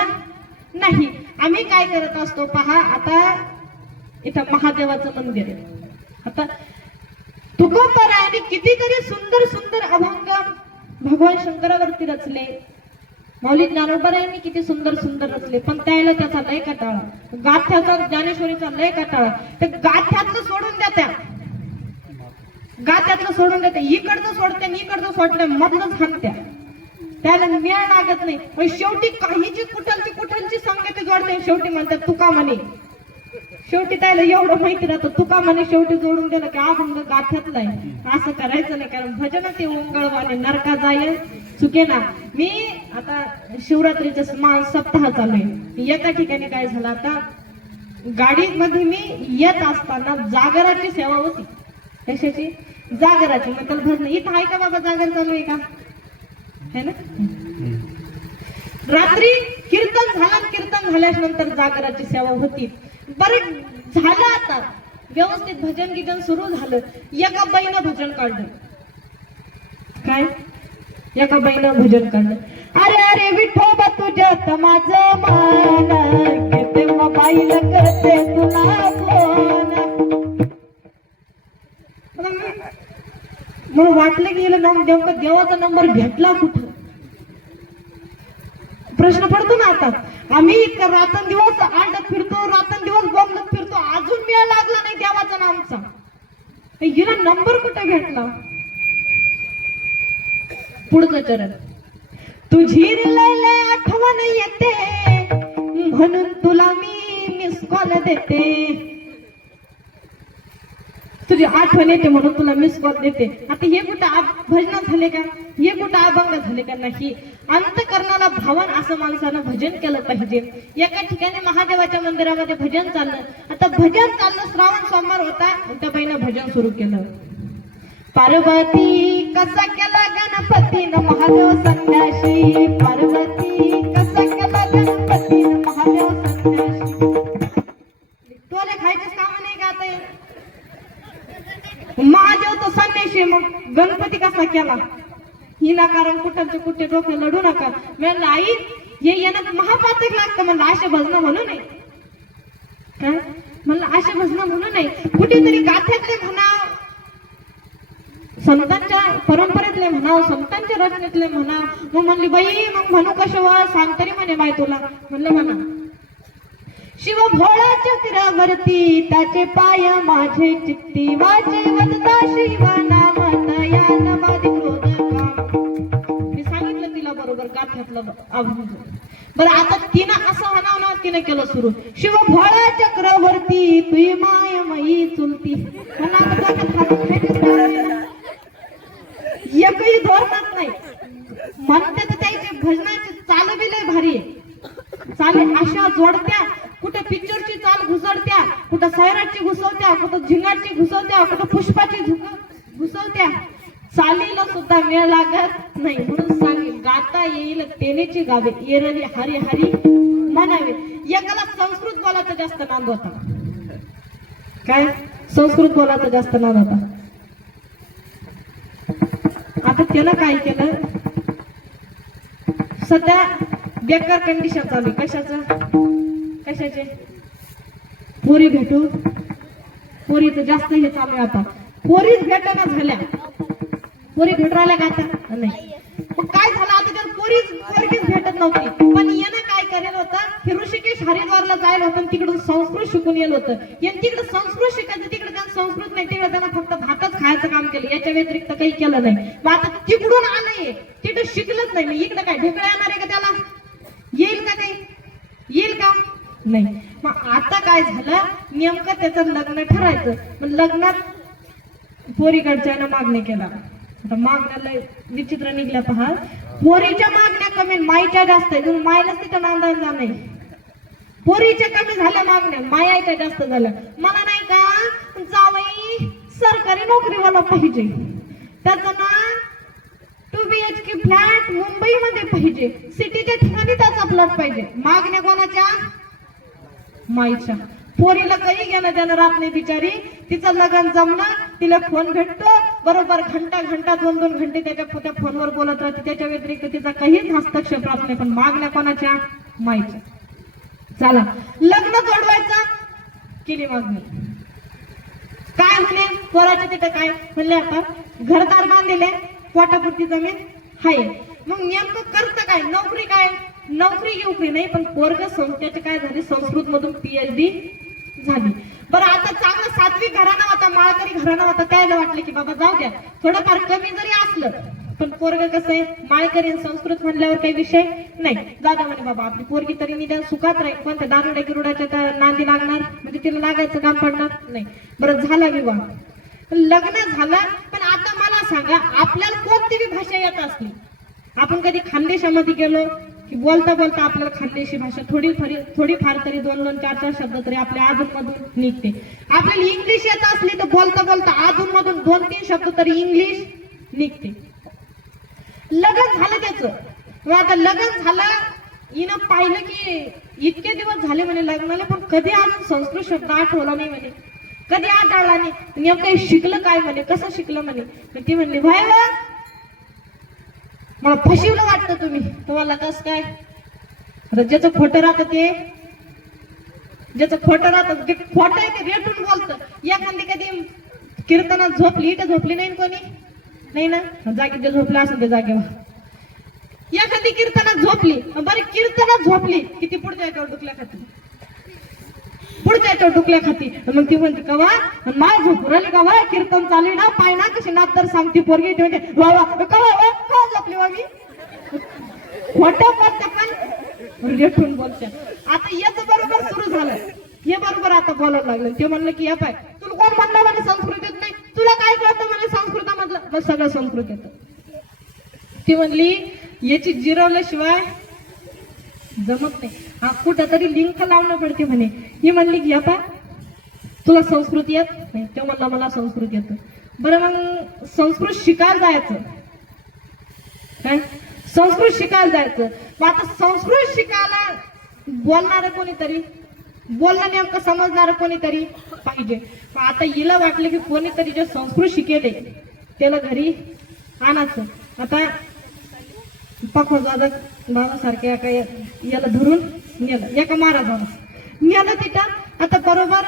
नाही. आम्ही काय करत असतो पहा, आता इथं महादेवाचं मंदिर आहे. आता तुकोबरायांनी कितीतरी सुंदर सुंदर अभंग भगवान शंकरावरती रचले, माऊली ज्ञानोबरायांनी किती सुंदर सुंदर रचले, पण त्याला त्याचा लय कटाळा, गाथ्याचा ज्ञानेश्वरीचा लय कटाळा. ते गाथ्यातलं सोडून द्या, त्या गाथ्यातलं सोडून देते, इकडचं सोडते इकडचं सोडते, मधलंच हाणत्या, त्याला मेळ लागत नाही. पण शेवटी काहीची कुठलची संगती जोडते, शेवटी म्हणतात तुका म्हणे. शेवटी त्याला एवढं माहिती राहतं, तुका म्हणे शेवटी जोडून दिलं की अभंग गाथ्यातला आहे. असं करायचं नाही, कारण भजन ते ओंगळवाने नरका जाय चुके ना. मी आता शिवरात्रीचा सप्ताह चालू आहे. एका ठिकाणी काय झालं, आता गाडीमध्ये मी येत असताना जागराची सेवा होती. कशाची? जागराची. मग त्याला भजन इथं आहे का बाबा, जागर चालू आहे का, है ना. रात्री कीर्तन झालं, कीर्तन झाल्यानंतर जागराची सेवा होती. बरं झालं, आता व्यवस्थित भजन गिजन सुरू झालं. एका बाईनं भजन काढलं. काय? एका बाईनं भजन काढलं, अरे अरे विठोबा तुझ्यात माझं मान, घेते मोबाईल करते तुला फोन. मग वाटलं की नेमकं देवाचा नंबर भेटला कुठं, प्रश्न पडतो ना. आता आम्ही रात्रंदिवस आडत फिरतो, रात्रंदिवस बोंबलत फिरतो, अजून मेळ लागला नाही देवाचा नामचा. हिला नंबर कुठे भेटला? पुढचं चरण, तुझी लय आठवण येते म्हणून तुला मी मिस कॉल देते. तुझी आठवण येते म्हणून तुला मिस कॉल देते. आता हे कुठं भजन झाले का, हे कुठं अभंग झाले का? नाही. अंतकरणाला भावन असं माणसानं भजन केलं पाहिजे. एका ठिकाणी महादेवाच्या मंदिरामध्ये भजन चाललं. आता भजन चाललं, श्रावण सोमवार होता, त्या बाईनं भजन सुरू केलं, पार्वती कसा केला गणपतीनं महादेव संन्याशी, पार्वती कसा केला गणपतीनं महादेव संन्याशी. टोले खायचेच काम नाही का आता? महादेव तो संन्याशी, मग गणपती कसा केला? हिला कारण कुठंचे कुठे डोके लढू नका. म्हणलं आई हे येणं महापातक लागतं. म्हणलं असे भजन म्हणू नये. काय म्हणलं? असे भजन म्हणू नये. कुठेतरी गाथ्यातले म्हणा, संतांच्या परंपरेतले म्हणा, संतांच्या रचनेतले म्हणा. मग म्हणली बाई मग म्हणू कशावर, सांग तरी म्हणे बाई तुला. म्हणलं म्हणा, शिव भोळाच्या तीरावरती त्याचे पाय माझे चित्ती वाचे, वदता शिव नाम तया नवादी क्रोध काम. मी सांगितलं तिला बरोबर गाथ्यातलं अभंग. बरं आता तिनं असं म्हणावं ना, तिने केलं सुरू, शिव भोळा चक्रवर्ती तुई माय मई चुलती. एकही धोरणात नाही म्हणते तर त्याची भजनाची चाल बी लय भारी आहे. चाले अशा जोडत्या, कुठे पिक्चरची चाल घुसडत्या, कुठं सैराटची घुसवत्या, कुठं झिंगाटची घुसवत्या, कुठं पुष्पाची घुसवत्या. चालीला सुद्धा मेळ लागत नाही. म्हणून सांगेल गाता येईल तेनेची गावे एरवी हरी हरी म्हणावे. एकाला संस्कृत बोलायचा जास्त नाद होता. काय? संस्कृत बोलायचा जास्त नाद होता. आता त्याला काय केलं, सध्या बेकार कंडिशन चालू. कशाचे? पोरी भेटू, पोरी तर जास्त हे चालू आहे. आता पोरीच भेटना झाल्या, पोरी भेटू राहिल्या का आता? नाही. मग काय झालं, आता त्याला पोरीच भेटत नव्हती. पण यानं काय करेल होतं, हे ऋषिकेश हरिद्वारला जायला होतं, तिकडून संस्कृत शिकून येत होतं. यानं तिकडे संस्कृत शिकायचं, तिकडे त्यांना संस्कृत नाही, तिकडे त्यांना फक्त भातच खायचं काम केलं, याच्या व्यतिरिक्त काही केलं नाही. मग आता तिकडून आलंय, तिकडे शिकलंच नाही. मग इकडे काय ढेकळा येणार आहे का त्याला? येईल का काही? येईल का? नाही. मग आता काय झालं, नेमकं त्याचं लग्न ठरायचं. मग लग्नात पोरीकडच्यानं मागणी केला. आता मागण्याला विचित्र निघल्या पहा. पोरीच्या मागण्या कमी माईच्या जास्त आहे. तुम्ही मायलाच तिथं नांदायला जा नाही. पोरीच्या कमी झाल्या मागण्या, मायाच्या जास्त झाल्या. मला नाही का जावई सरकारी नोकरीवाला पाहिजे, त्याचं ना 2 BHK फ्लॅट मुंबईमध्ये पाहिजे, सिटीच्या ठिकाणी त्याचा प्लॉट पाहिजे. मागण्या कोणाच्या? माईच्या. पोरीला काही घेणं देणं राहत नाही बिचारी. तिचं लग्न जमलं, तिला फोन भेटतो, बरोबर घंटा 2-2 घंटे त्या फोनवर बोलत राहते. त्याच्या व्यतिरिक्त तिचा काहीच हस्तक्षेप राहत नाही. पण मागण्या कोणाच्या? माईच्या. चला लग्न जोडवायचं, केली मागणी. काय म्हणे पोराच्या तिथं? काय म्हणले? आता घरदार बांधलेले, पोटापुरती जमीन हाय. मग नेमकं करतं काय? नोकरी काय? नोकरी नाही, पण पोरग त्याचे काय झाली? संस्कृत मधून PhD झाली. बरं आता चांगलं 7वी घराणा होता, माळकरी घराणा होता. त्याला वाटलं की बाबा जाऊ द्या, थोडंफार कमी जरी असलं, पण पोरग कसं आहे? माळकरी संस्कृत म्हणल्यावर काही विषय नाही. जाऊ द्या म्हणे बाबा, आपली पोरगी तरी निदान सुखात राहील. पण त्या दारुड्या गिरुड्याच्या नांदी लागणार म्हणजे तिला लागायचं काम पडणार नाही. बरं झाला विवाह, लग्न झालं. पण आता मला सांगा, आपल्याला कोणती बी भाषा येत असली, आपण कधी खानदेशामध्ये गेलो की बोलता बोलता आपल्याला खानदेशी भाषा थोडीफार तरी 2-4 शब्द तरी आपल्या आधूनमधून निघते. आपल्याला इंग्लिश येत असली तर बोलता बोलता आधूनमधून 2-3 शब्द तरी इंग्लिश निघते. लग्न झालं त्याचं. आता लग्न झालं, हिनं पाहिलं की इतके दिवस झाले म्हणे लग्नाला, पण कधी अजून संस्कृत शब्द आठवला नाही म्हणे, कधी आढळला नाही. नेमकं शिकलं काय म्हणे, कसं शिकलं म्हणे. ती म्हणली भाई मला फसवलं वाटतं तुम्ही. तुम्हाला कसं काय? ज्याचं खोटं राहतं ज्याचं खोटं राहतं ते खोटं आहे ते रेटून बोलतं. एखादी कधी कीर्तनात झोपली, इथं झोपली नाही कोणी? नाही ना, जागी जे झोपलं असेल ते जागेवर. एखादी कीर्तनात झोपली, बरं कीर्तनात झोपली की ती पुढच्या याच्यावर डुकल्या खाती. मग ती म्हणते कवा माय झोपू राहिली का? वा कीर्तन चालू ना, पाय ना कशी नात तर सांगते पोरगी. ती म्हणते कवा झोपली वा मी? खोटं बोलते पण रेटून बोलते. आता याच बरोबर सुरू झालं, हे बरोबर आता बोलायला लागलं. ते म्हणलं की या पाय तुला कोण म्हणलं म्हणे संस्कृत येत नाही? तुला काय कळतं म्हणे संस्कृतामधलं? बस सगळं संस्कृत येतं. ती म्हणली याची जिरवल्याशिवाय जमत नाही, हा कुठं तरी लिंक लावणं पडते म्हणे. ही म्हणली की या पाय तुला संस्कृत येत नाही? ते म्हणला मला संस्कृत येतं. बरं मग संस्कृत शिकायला जायचं काय? संस्कृत शिकायला जायचं. मग आता संस्कृत शिकायला बोलणारं कोणीतरी, बोलणं नेमकं समजणारं कोणीतरी पाहिजे. आता हिला वाटलं की कोणीतरी जे संस्कृत शिकेले त्याला घरी आणायचं. आता पखवाजवादक बाबासारख्या काय याला धरून नेलं, एका महाराजाला नेलं तिथं. आता बरोबर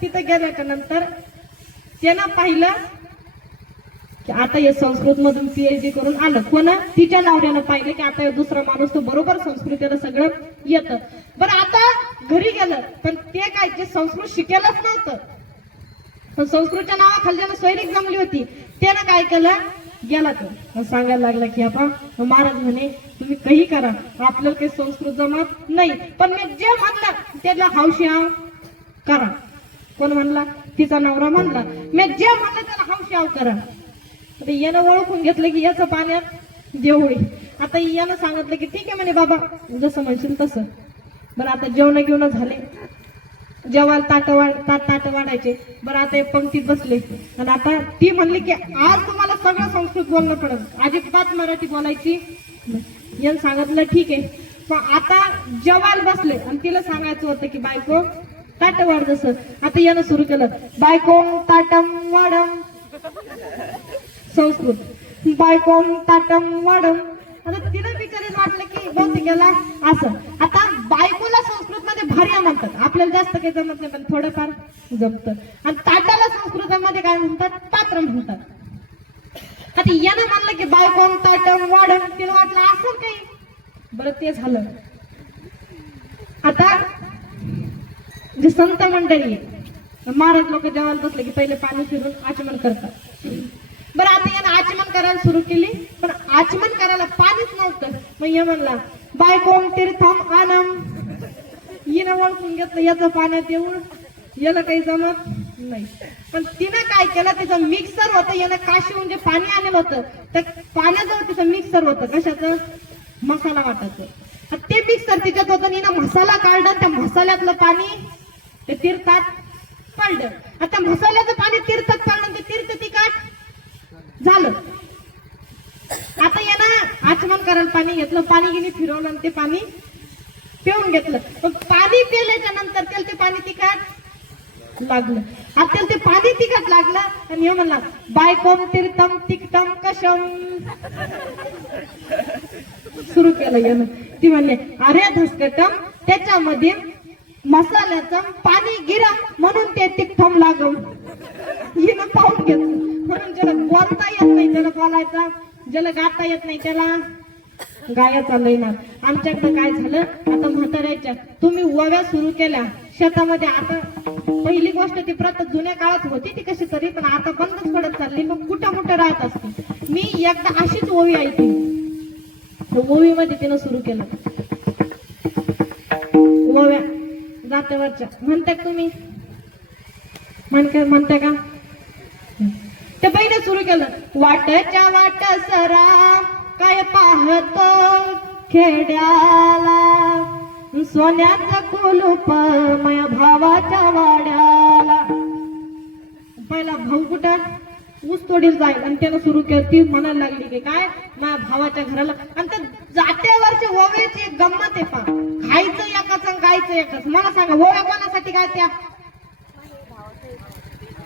तिथं गेल्याच्या नंतर त्यानं पाहिलं की आता हे संस्कृत मधून PhD करून आलं. कोणा? तिच्या नवऱ्यानं पाहिलं की आता दुसरा माणूस तो बरोबर संस्कृतीला सगळं येतं. बरं आता घरी गेलं, पण ते काय जे संस्कृत शिकेलच नव्हतं, पण संस्कृतच्या नावाखाली ज्याला सैनिक जमली होती त्यानं काय केलं? गेला तो सांगायला लागला की आपण महाराज म्हणे तुम्ही काही करा, आपल्याला काही संस्कृत जमत नाही, पण मी जे म्हणलं त्याला हौशी हाव करा. कोण म्हणला? तिचा नवरा म्हणला मी जे म्हणलं त्याला हौशी हाव करा. आता यानं ओळखून घेतलं की याचं पाण्यात जेवढी. आता यानं सांगितलं की ठीक आहे म्हणे बाबा जसं म्हणशील तसं. बरं आता जेवण घेऊन झाले, जेवायला ताट वाढायचे. बरं आता एक पंक्तीत बसले आणि आता ती म्हणली की आज तुम्हाला सगळं संस्कृत बोलणं पडेल, अजिबात मराठी बोलायची. यानं सांगितलं ठीक आहे. पण आता जेवायला बसले आणि तिला सांगायचं होतं की बायको ताट वाढ. जसं आता यानं सुरू केलं बायको ताटम वाढम संस्कृत, बायको ताटम वाढम. आता तिला विचारायला वाटलं की बहुतेक गेला असं. आता बायकोला संस्कृत मध्ये भार्या म्हणतात, आपल्याला जास्त काही जमत नाही पण थोडंफार जमतं. आणि ताटाला संस्कृतामध्ये काय म्हणतात? पात्र म्हणतात. आता यानं म्हणलं की बायको ताटम वाढम, तिला वाटलं असं काही. बरं ते झालं. आता जे संत मंडळी महाराज लोक जेवायला बसले की पहिले पाणी फिरून आचमन करतात. बरं आता यानं आचमन करायला सुरू केली, पण आचमन करायला पाणीच नव्हतं. मग या म्हणला बायकोम तीर्थम आनम. हिनं ओळखून घेतलं याचं पाण्यात येऊन याला काही जमत नाही. पण तिनं काय केलं, तिचं मिक्सर होतं, यानं काशीहून जे पाणी आणलं होतं त्या पाण्याजवळ तिचं मिक्सर होतं, कशाचं, मसाला वाटायचं. ते मिक्सर तिच्यात होतं, हिनं मसाला काढला, त्या मसाल्यातलं पाणी ते तीर्थात पडलं. आता मसाल्याचं पाणी तीर्थात पडलं, ते तीर्थ तिखट झालं. आता यानं आचमन करायला पाणी घेतलं, पाणी गिनी फिरवलं आणि ते पाणी पिऊन घेतलं. पण पाणी पिल्याच्या नंतर त्याला ते पाणी तिखट लागलं. आता त्याला ते पाणी तिखट लागलं आणि हे म्हणला बायकोम तीर्थम तिकटम कशम सुरू केलं यानं. ती म्हणले अरे धसकटम, त्याच्यामध्ये मसाल्याचं पाणी गिरम म्हणून ते तिकटम लागम. हिनं पाहून घेतलं. म्हणून ज्याला बोलता येत नाही त्याला बोलायचा, ज्याला गाता येत नाही त्याला गाया चालवणार. आमच्याकडे काय झालं, आता म्हाताऱ्याच्या तुम्ही ओव्या सुरू केल्या शेतामध्ये. आता पहिली गोष्ट ती प्रथा जुन्या काळात होती ती कशी तरी, पण आता बंदच पडत चालली. मग कुठं कुठं राहत असते. मी एकदा अशीच ओवी ऐकली, ओवीमध्ये तिनं सुरू केलं ओव्या जात्यावरच्या. म्हणताय तुम्ही, म्हणताय का? त्या बाईने सुरू केलं वाटच्या वाट सरा काय पाहतो खेड्याला, सोन्याचं कुलूप माया भावाच्या वाड्याला. पहिला भाऊ कुठं ऊस तोडील जाईल आणि त्यानं सुरू केलं. ती म्हणायला लागली की काय माझ्या भावाच्या घराला. आणि त्या जात्यावरच्या ओव्याची एक गंमत आहे, पा खायचं एकाच आणि गायचं एकाच. मला सांगा ओव्या कोणासाठी गायत्या?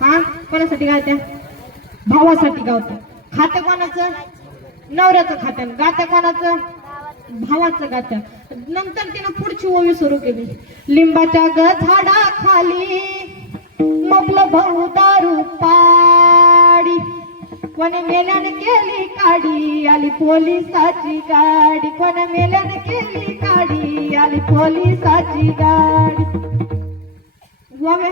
हा कोणासाठी गायत्या? भावासाठी गावत्या. खाते कोणाचं? नवऱ्याचं खात्यान. गात्या कोणाचं? भावाचं गात्या. नंतर तिनं पुढची ओवी सुरू केली. लिंबाच्या झाडा खाली मपलं भाऊ दारू पाडी, कोणी मेल्याने केली काडी आली पोलिसाची गाडी, कोणी मेल्याने केली काडी आली पोलिसाची गाडी. ओव्या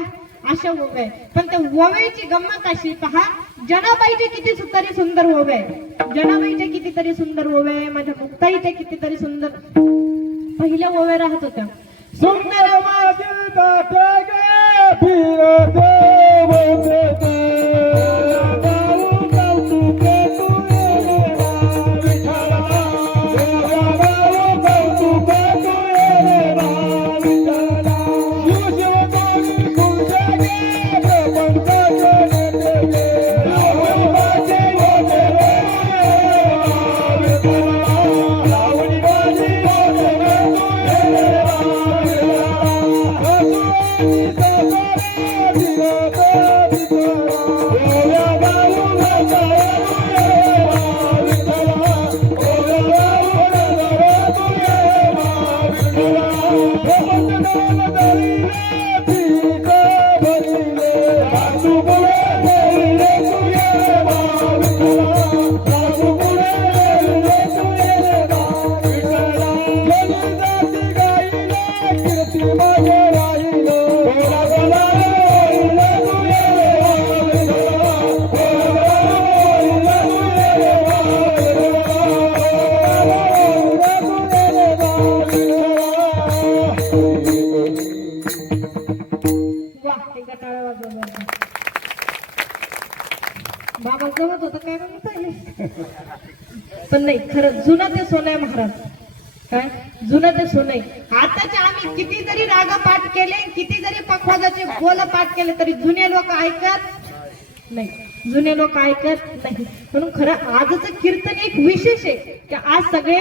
अशा ओव्या. पण त्या ओव्याची गंमत अशी पहा, जनाबाईचे किती तरी सुंदर ओव्या आहे, जनाबाईचे कितीतरी सुंदर ओव्या आहे, माझ्या मुक्ताईच्या कितीतरी सुंदर पहिल्या ओव्या राहत होत्या. सुंदर माझी दाटे गे फिरते बोलते बाबा जवळ होतं काय म्हणता. पण नाही खरं जुनं ते सोनं महाराज. काय जुनं ते सोनं. आताचे आम्ही किती जरी राग पाठ केले, किती जरी पखवाजाचे बोल पाठ केले तरी जुने लोक ऐकत नाही, जुने लोक ऐकत नाही. म्हणून खरं आजचं कीर्तन एक विशेष आहे की आज सगळे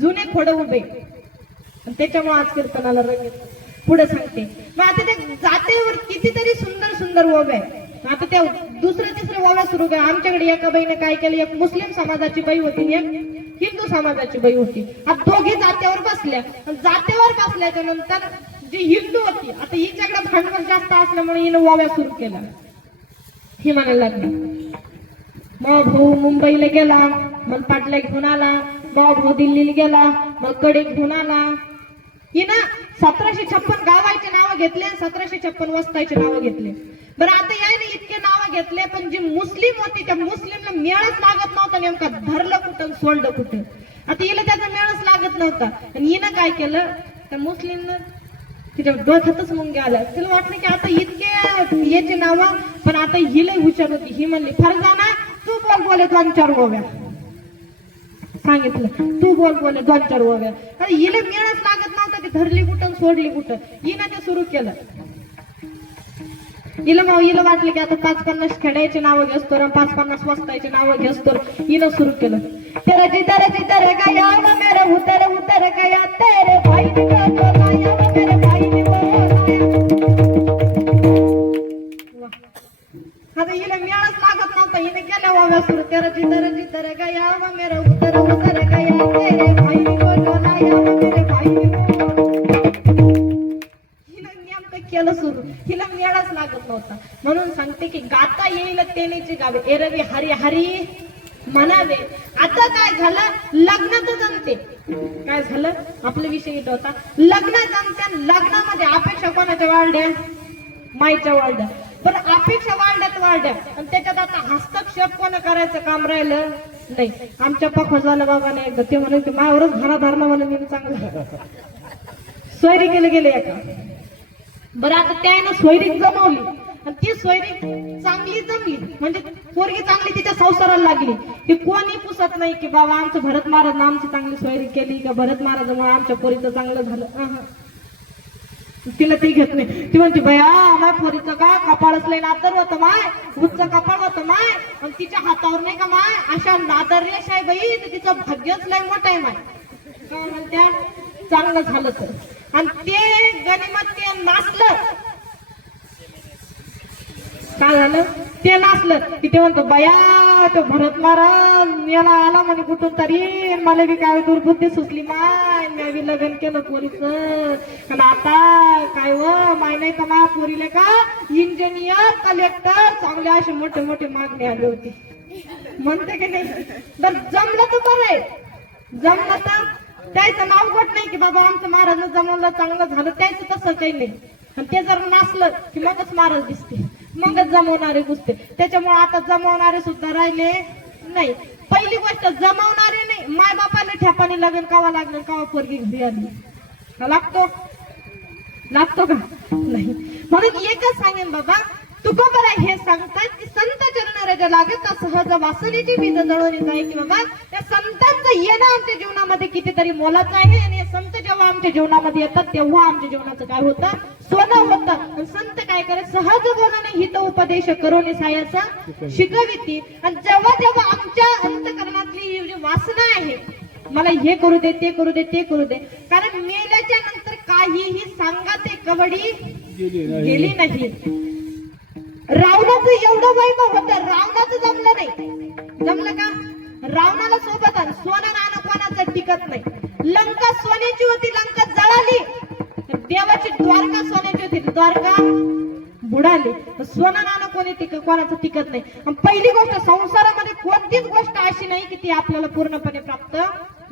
जुने खोडं उभे आणि त्याच्यामुळे आज कीर्तनाला रंग येतो. पुढे सांगते मग आता त्या जातेवर कितीतरी सुंदर सुंदर ओव्या आहे. आता त्या दुसऱ्या तिसऱ्या ओव्या सुरू केल्या. आमच्याकडे एका बाईने काय केलं, एक मुस्लिम समाजाची बाई होती, एक हिंदू समाजाची बाई होती. आता दोघी जात्यावर बसल्या. जात्यावर बसल्याच्या नंतर जी हिंदू होती, आता हिच्याकडे भांडवल जास्त असल्यामुळे हिनं ओव्या सुरू केला. ही म्हणायला लागली मग भाऊ मुंबईला गेला, मग पाटल्या घेऊन आला, मग भाऊ दिल्लीला गेला, मग कडे घेऊन आला. हिनं 1756 गावाचे नाव घेतले, 1756 वस्ताचे नाव घेतले. बरं आता याने इतके नाव घेतले, पण जी मुस्लिम होती त्या मुस्लिमला मेळच लागत नव्हता. नेमका धरलं कुठं सोडलं कुठं. आता हिला त्याचा मेळच लागत नव्हता. आणि हिनं काय केलं, त्या मुस्लिमनं तिच्या डोक्यातच मुंग्या आल्या. तिला वाटलं की आता इतके याचे नाव, पण आता ही लय हुशार होती. ही म्हणली फरजाना तू बोले 2-4 ओव्या. सांगितलं तू बोले 2-4 ओव्या. अरे हिला मेळच लागत नव्हता. ती धरली कुठं सोडली कुठं. हिनं ते सुरू केलं. हिला वाटलं की आता 5-50 खेड्याचे नावं घेसतो, 5-50 वस्ताचे नावं घेसतो. हिनं सुरू केलं तेरा जिधर गया वो मेरा उतर गया तेरे भाई ने बोलाया वो मेरे भाई ने बोलाया. आता हिला मेळच लागत नव्हता. हिने केल्या वाव्या सुरू. तेरा जिधर गया वो मेरा उतर गया तेरे भाई ने बोलाया वो मेरे भाई ने बोलाया. केलं सुरू. हिला मेळच लागत नव्हता. म्हणून सांगते की गाता येईल तेनेची गावे एरवी हरी हरी म्हणावे. आता काय झालं, लग्नात जमते. काय झालं, आपला विषय येत होता लग्न जमत्या. लग्नामध्ये अपेक्षा कोणाच्या वाढल्या, माईच्या वाढल्या. पण अपेक्षा वाढल्या आणि त्याच्यात आता हस्तक्षेप कोण करायचं काम राहिलं नाही. आमच्या पखोजवाला बाबाने एकदा ते म्हणून की मायावरच घरा धरणं म्हणून मी चांगलं सोयरी गेले एका. बरं आता त्यानं सोयरीक जमवली आणि ती सोयरीक चांगली जमली म्हणजे पोरगी चांगली तिच्या संसाराला लागली की कोणी पुसत नाही की बाबा आमचं भरत महाराज आमची चांगली सोयरीक केली का भरत महाराजामुळे आमच्या पोरीचं चांगलं झालं. तिला ती घेत नाही. ती म्हणते बया आम्हा पोरीचं का कपाळच लय नादर होतं माय, उच्च कपाळ होतं माय आणि तिच्या हातावर नाही का माय अशा नादर रेष आहे बाई, तिचं भाग्यच लय मोठं आहे माय. काय म्हणत्या चांगलं झालं तर. आणि ते गणिमत ते नाचलं. काय झालं, ते नाचलं की ते म्हणतो बया तो भरत महाराज याला आला म्हणे कुठून तरी, मला बी काय दुर्बुद्धी सुचली माय, मी बी लग्न केलं पोरीचं आणि आता काय व माय नाही का मा पोरीले का इंजिनियर कलेक्टर चांगले असे मोठे मोठे मागणी आली होती. म्हणते की नाही. तर जमलं तर बरं आहे. जमलं तर त्याचं नाव गोट नाही की बाबा आमचं महाराज जमवलं चांगलं झालं. त्याचं तसं काही नाही. आणि ते जर नाचलं की मगच महाराज दिसते, मगच जमवणारे दिसते. त्याच्यामुळे आता जमवणारे सुद्धा राहिले नाही. पहिली गोष्ट जमवणारे नाही. माय बापाला ठेपाने लग्न कावा लागलं, कावा पोरगी घरी आली लागतो का नाही. म्हणून एकच सांगेन बाबा तुकोबरा हे सांगतात की संत चरणाऱ्याच्या लागत सहज वासनेची बीज जळून जाय की बाबा त्या संतांचं येणं आमच्या जीवनामध्ये कितीतरी मोलाचं आहे. आणि संत जेव्हा आमच्या जीवनामध्ये येतात तेव्हा आमच्या जीवनाचं काय होतं, सोनं होतं. संत काय करे सहज बोलणे हित उपदेश करून सायाचा शिकविती. आणि जेव्हा जेव्हा आमच्या अंतकरणातली जी वासना आहे मला हे करू दे ते करू दे ते करू दे, कारण मेल्याच्या नंतर काहीही सांगा ते कवडी गेली नाही. रावणाचं एवढं वैभव होतं, रावणाचं जमलं नाही. जमलं का, रावणाला सोबत आण सोनं नाणं कोणाचं टिकत नाही. लंका सोन्याची होती, लंका जळाली. देवाची द्वारका सोन्याची होती, द्वारका बुडाली. सोनं नाणं कोणाचं टिकत नाही. पहिली गोष्ट संसारामध्ये कोणतीच गोष्ट अशी नाही की ती आपल्याला पूर्णपणे प्राप्त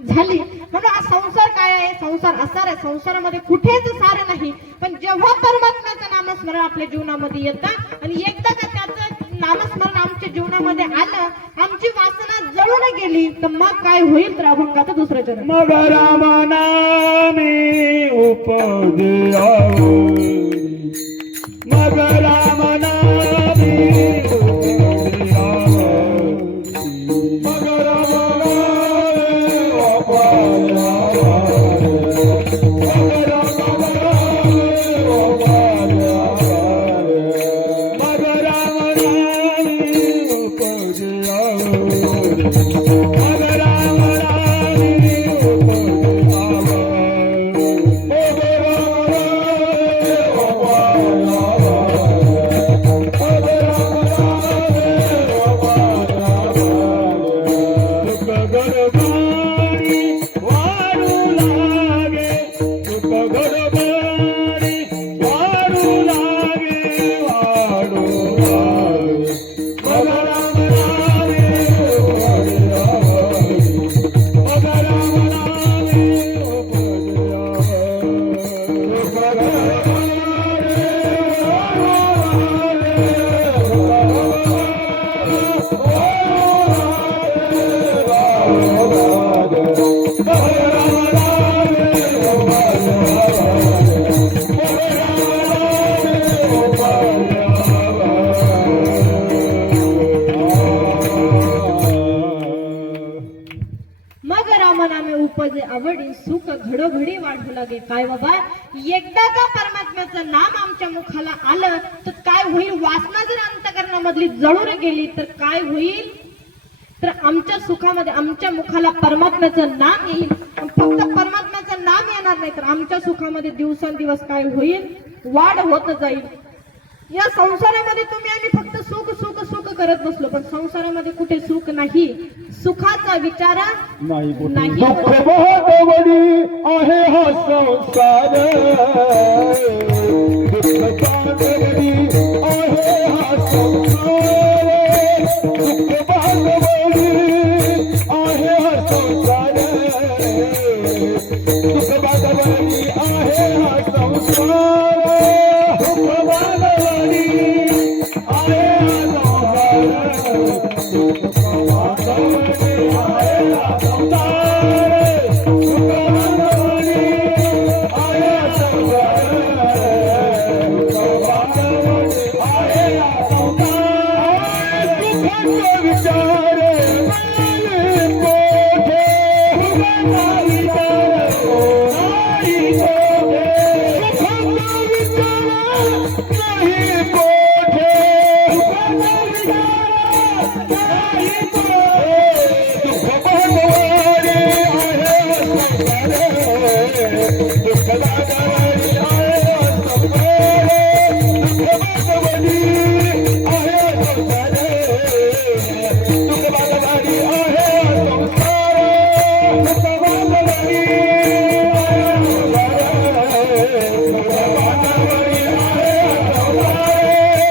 झाली. म्हणून हा संसार काय आहे, संसार असार आहे. संसारामध्ये कुठेच सार नाही. पण जेव्हा परमात्म्याचं नामस्मरण आपल्या जीवनामध्ये येतं आणि एकदा का त्याचं नामस्मरण आमच्या जीवनामध्ये आलं, आमची वासना जळून गेली तर मग काय होईल तर अभंगाचं दुसरं चरण. मग राम नामे उपदेया मग राम नामे उपदेया मग राम उपजे आवडी सुख घडोघडी वाढू लागे. काय बाबा, एकदा का परमात्म्याचं नाम आमच्या मुखाला आलं तर काय होईल? वासना जर अंतकरणामधली जळून गेली तर काय होईल? तर आमच्या सुखामध्ये आमच्या मुखाला परमात्म्याचं नाम येईल. फक्त परमात्म्याचं नाम येणार नाही तर आमच्या सुखामध्ये दिवसेंदिवस काय होईल? वाढ होत जाईल. या संसारामध्ये तुम्ही आम्ही फक्त सुख सुख सुख करत बसलो, पण संसारामध्ये कुठे सुख नाही. सुखाचा विचार नाही नाही. दुःख बहुत वडी आहे हा संसार, दुःख बहुत वडी आहे हा संसार, दुःख बहुत वडी आहे हा संसार, दुःख बहुत वडी आहे हा संसार,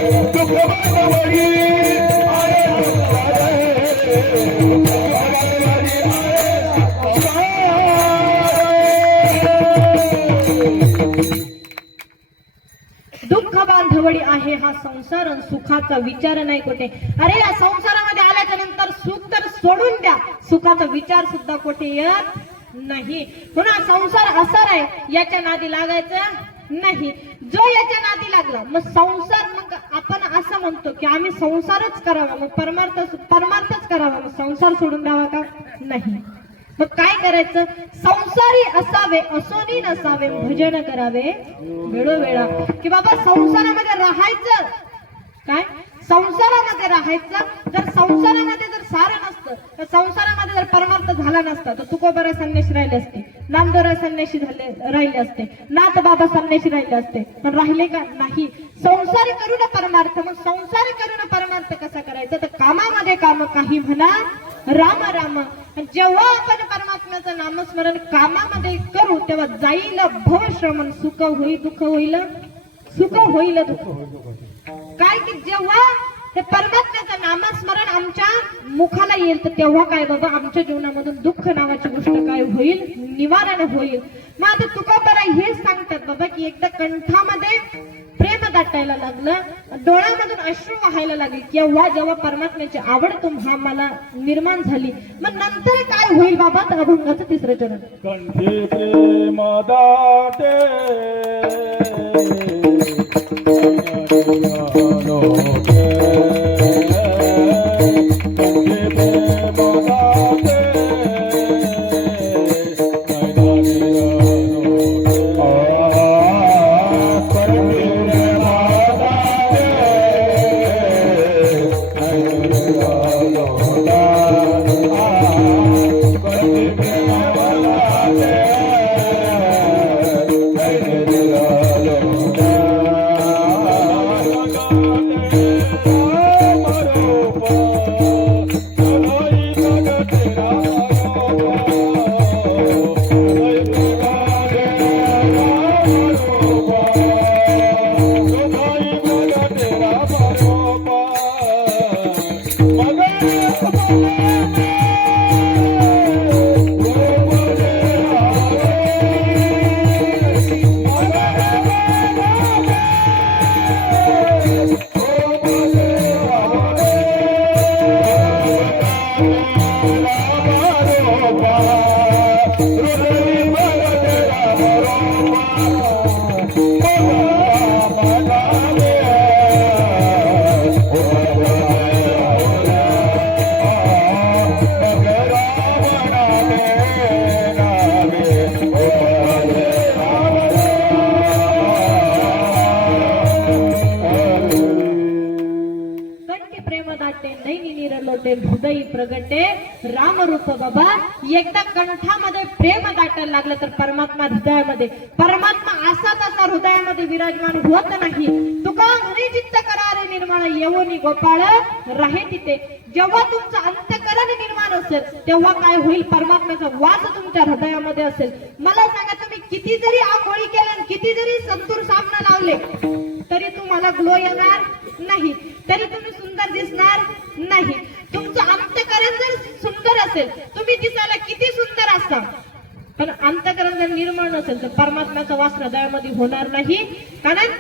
दुःख बहुत वडी आहे हा दुःख बांधवडी आहे हा संसार आणि सुखाचा विचार नाही कुठे. अरे या संसारामध्ये आल्याच्या नंतर सुख तर सोडून द्या, सुखाचा विचार सुद्धा कुठे येत नाही. पुन्हा संसार असार आहे, याच्या नादी लागायचं नाही. जो याच्या नादी लागला मग संसार, मग आपण असं म्हणतो की आम्ही संसारच करावा, मग परमार्थच करावा, मग संसार सोडून द्यावा का? नाही. मग काय करायचं? संसारी असावे असोनी नसावे, भजन करावे वेळोवेळा. की बाबा संसारामध्ये राहायचं, काय संसारामध्ये राहायचं. जर संसारामध्ये जर सारं नसतं, तर संसारामध्ये जर परमार्थ झाला नसता तर तुकोबरा संन्यासी राहिले असते, नामदेवराय संन्यासी राहिले असते, नाथ बाबा संन्यासी राहिले असते, पण राहिले का? नाही. संसार करून परमार्थ. मग संसार करून परमार्थ कसा करायचा? तर कामामध्ये काम काही म्हणा राम राम. जेव्हा आपण परमात्म्याचं नामस्मरण कामामध्ये करू तेव्हा जाईल भव श्रमण, सुख होईल दुःख होईल, सुख होईल दुःख. काय की जेव्हा ते परमात्म्याचं नामस्मरण आमच्या मुखाला येईल तर तेव्हा काय बाबा आमच्या जीवनामधून दुःख नावाची गोष्ट काय होईल? निवारण होईल. मग आता तुकोबरा हेच सांगतात बाबा की एकदा कंठामध्ये प्रेम दाटायला लागलं, डोळ्यामधून अश्रू वाहायला लागले, केव्हा जेव्हा परमात्म्याची आवड तुम्हाला निर्माण झाली. मग नंतर काय होईल बाबा? तर अभंगाचं तिसरं चरण. कंठी प्रेम दाटे रामरूप बाबा. एकदा कंठामध्ये प्रेम दाटायला लागलं तर परमात्मा हृदयामध्ये, परमात्मा असा तसा हृदयामध्ये विराजमान होत नाही. तुका घरी चित्त करारे निर्माण येवोनी गोपाळ राहे तिथे. जेव्हा तुमचं अंतःकरण निर्माण असेल तेव्हा काय होईल, परमात्म्याचा वास तुमच्या हृदयामध्ये असेल. मला सांगा, तुम्ही किती जरी आंघोळी केल्या, किती जरी संतूर साबण लावले तरी तुम्हाला ग्लो येणार नाही, तरी तुम्ही सुंदर दिसणार नाही. तुमचं अंतःकरण जर सुंदर असेल, तुम्ही दिसायला किती सुंदर असता, पण अंतःकरण जर निर्मळ नसेल तर परमात्म्याचा वास हृदयामध्ये होणार नाही. कारण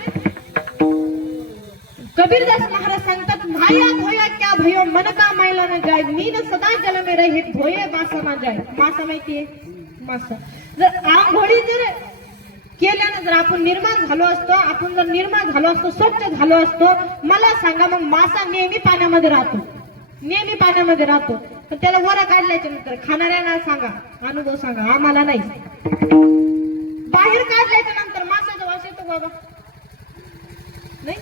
कबीरदास महाराज सांगतात, माया धोया क्या भयो मन का मैला न जाय, मीन सदा जल में रहे धोये मासा ना जाय. मासा माहितीये, मासा. जर आंघोळी जर केल्यानं जर आपण निर्माण झालो असतो, आपण जर निर्माण झालो असतो, स्वच्छ झालो असतो, मला सांगा मग मासा नेहमी पाण्यामध्ये राहतो, नेहमी पाण्यामध्ये राहतो, तर त्याला वर काढल्याच्या नंतर खाणाऱ्यांना सांगा, अनुभव सांगा, आम्हाला नाही. बाहेर काढल्याच्या नंतर माशाचा वास येतो बाबा, नाही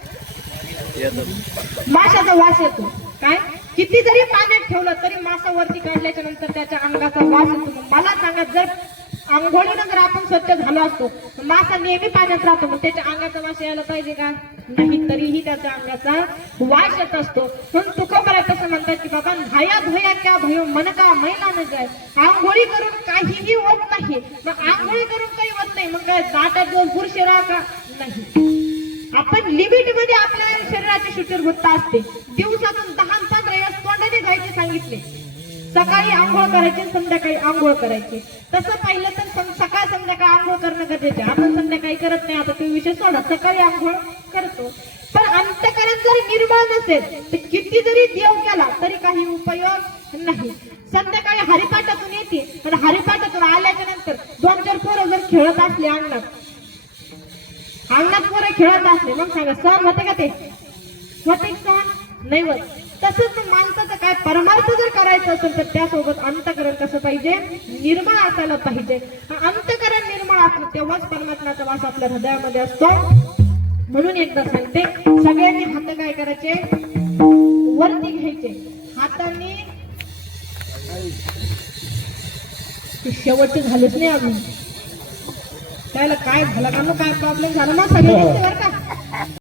माशाचा वास येतो. काय किती जरी पाण्यात ठेवलं तरी मासा वरती काढल्याच्या नंतर त्याच्या अंगाचा वास येतो. मला सांगा, जर आंघोळीनं जर आपण स्वच्छ झालो असतो, मासा नेहमी पाण्यात राहतो, मग त्याच्या अंगाचा वास यायला पाहिजे का? नाही, तरीही त्याच्या अंगाचा वास येत असतो. म्हणून तुकोबरा कसं म्हणतात की बाबा, धाया धोया क्या भयो मन का मैला न जाय. आंघोळी करून काहीही होत नाही. मग आंघोळी करून काही होत नाही, मग काय दाटात दोन पुरुष राहा का? नाही. आपण लिमिट मध्ये आपल्या शरीराची शुचिर्भुतता असते. दिवसातून 10-15 वेळेस तोंडाने घ्यायचे सांगितले. सकाळी आंघोळ करायची, संध्याकाळी आंघोळ करायची. तसं पाहिलं तर सकाळ संध्याकाळ आंघोळ करणं गरजेचं आहे. आपण संध्याकाळी करत नाही, आता तो विषय सोडा, सकाळी आंघोळ करतो. पण अंतःकरण जर निर्मळ नसेल तर किती जरी देव केला तरी काही उपयोग नाही. संध्याकाळी हरिपाठातून येते, पण हरिपाठातून आल्याच्या नंतर 2-4 पोरं जर खेळत असले अंगणात पोरं खेळत असले, मग सांगा सहन होते का? ते होते सहन नाही होत. तसंच माणसाचं काय परमार्थ जर करायचं असेल तर त्यासोबत अंतःकरण कसं पाहिजे, निर्मळ असायला पाहिजे. अंतःकरण निर्मळ असलं तेव्हाच परमात्म्याचा वास आपल्या हृदयामध्ये असतो. म्हणून एकदा सांगते, सगळ्यांनी हात काय करायचे, वरती घ्यायचे. हातांनी शेवटचे झालेच नाही अजून, त्याला काय झालं का, काय प्रॉब्लेम झाला मग सगळे बरं का.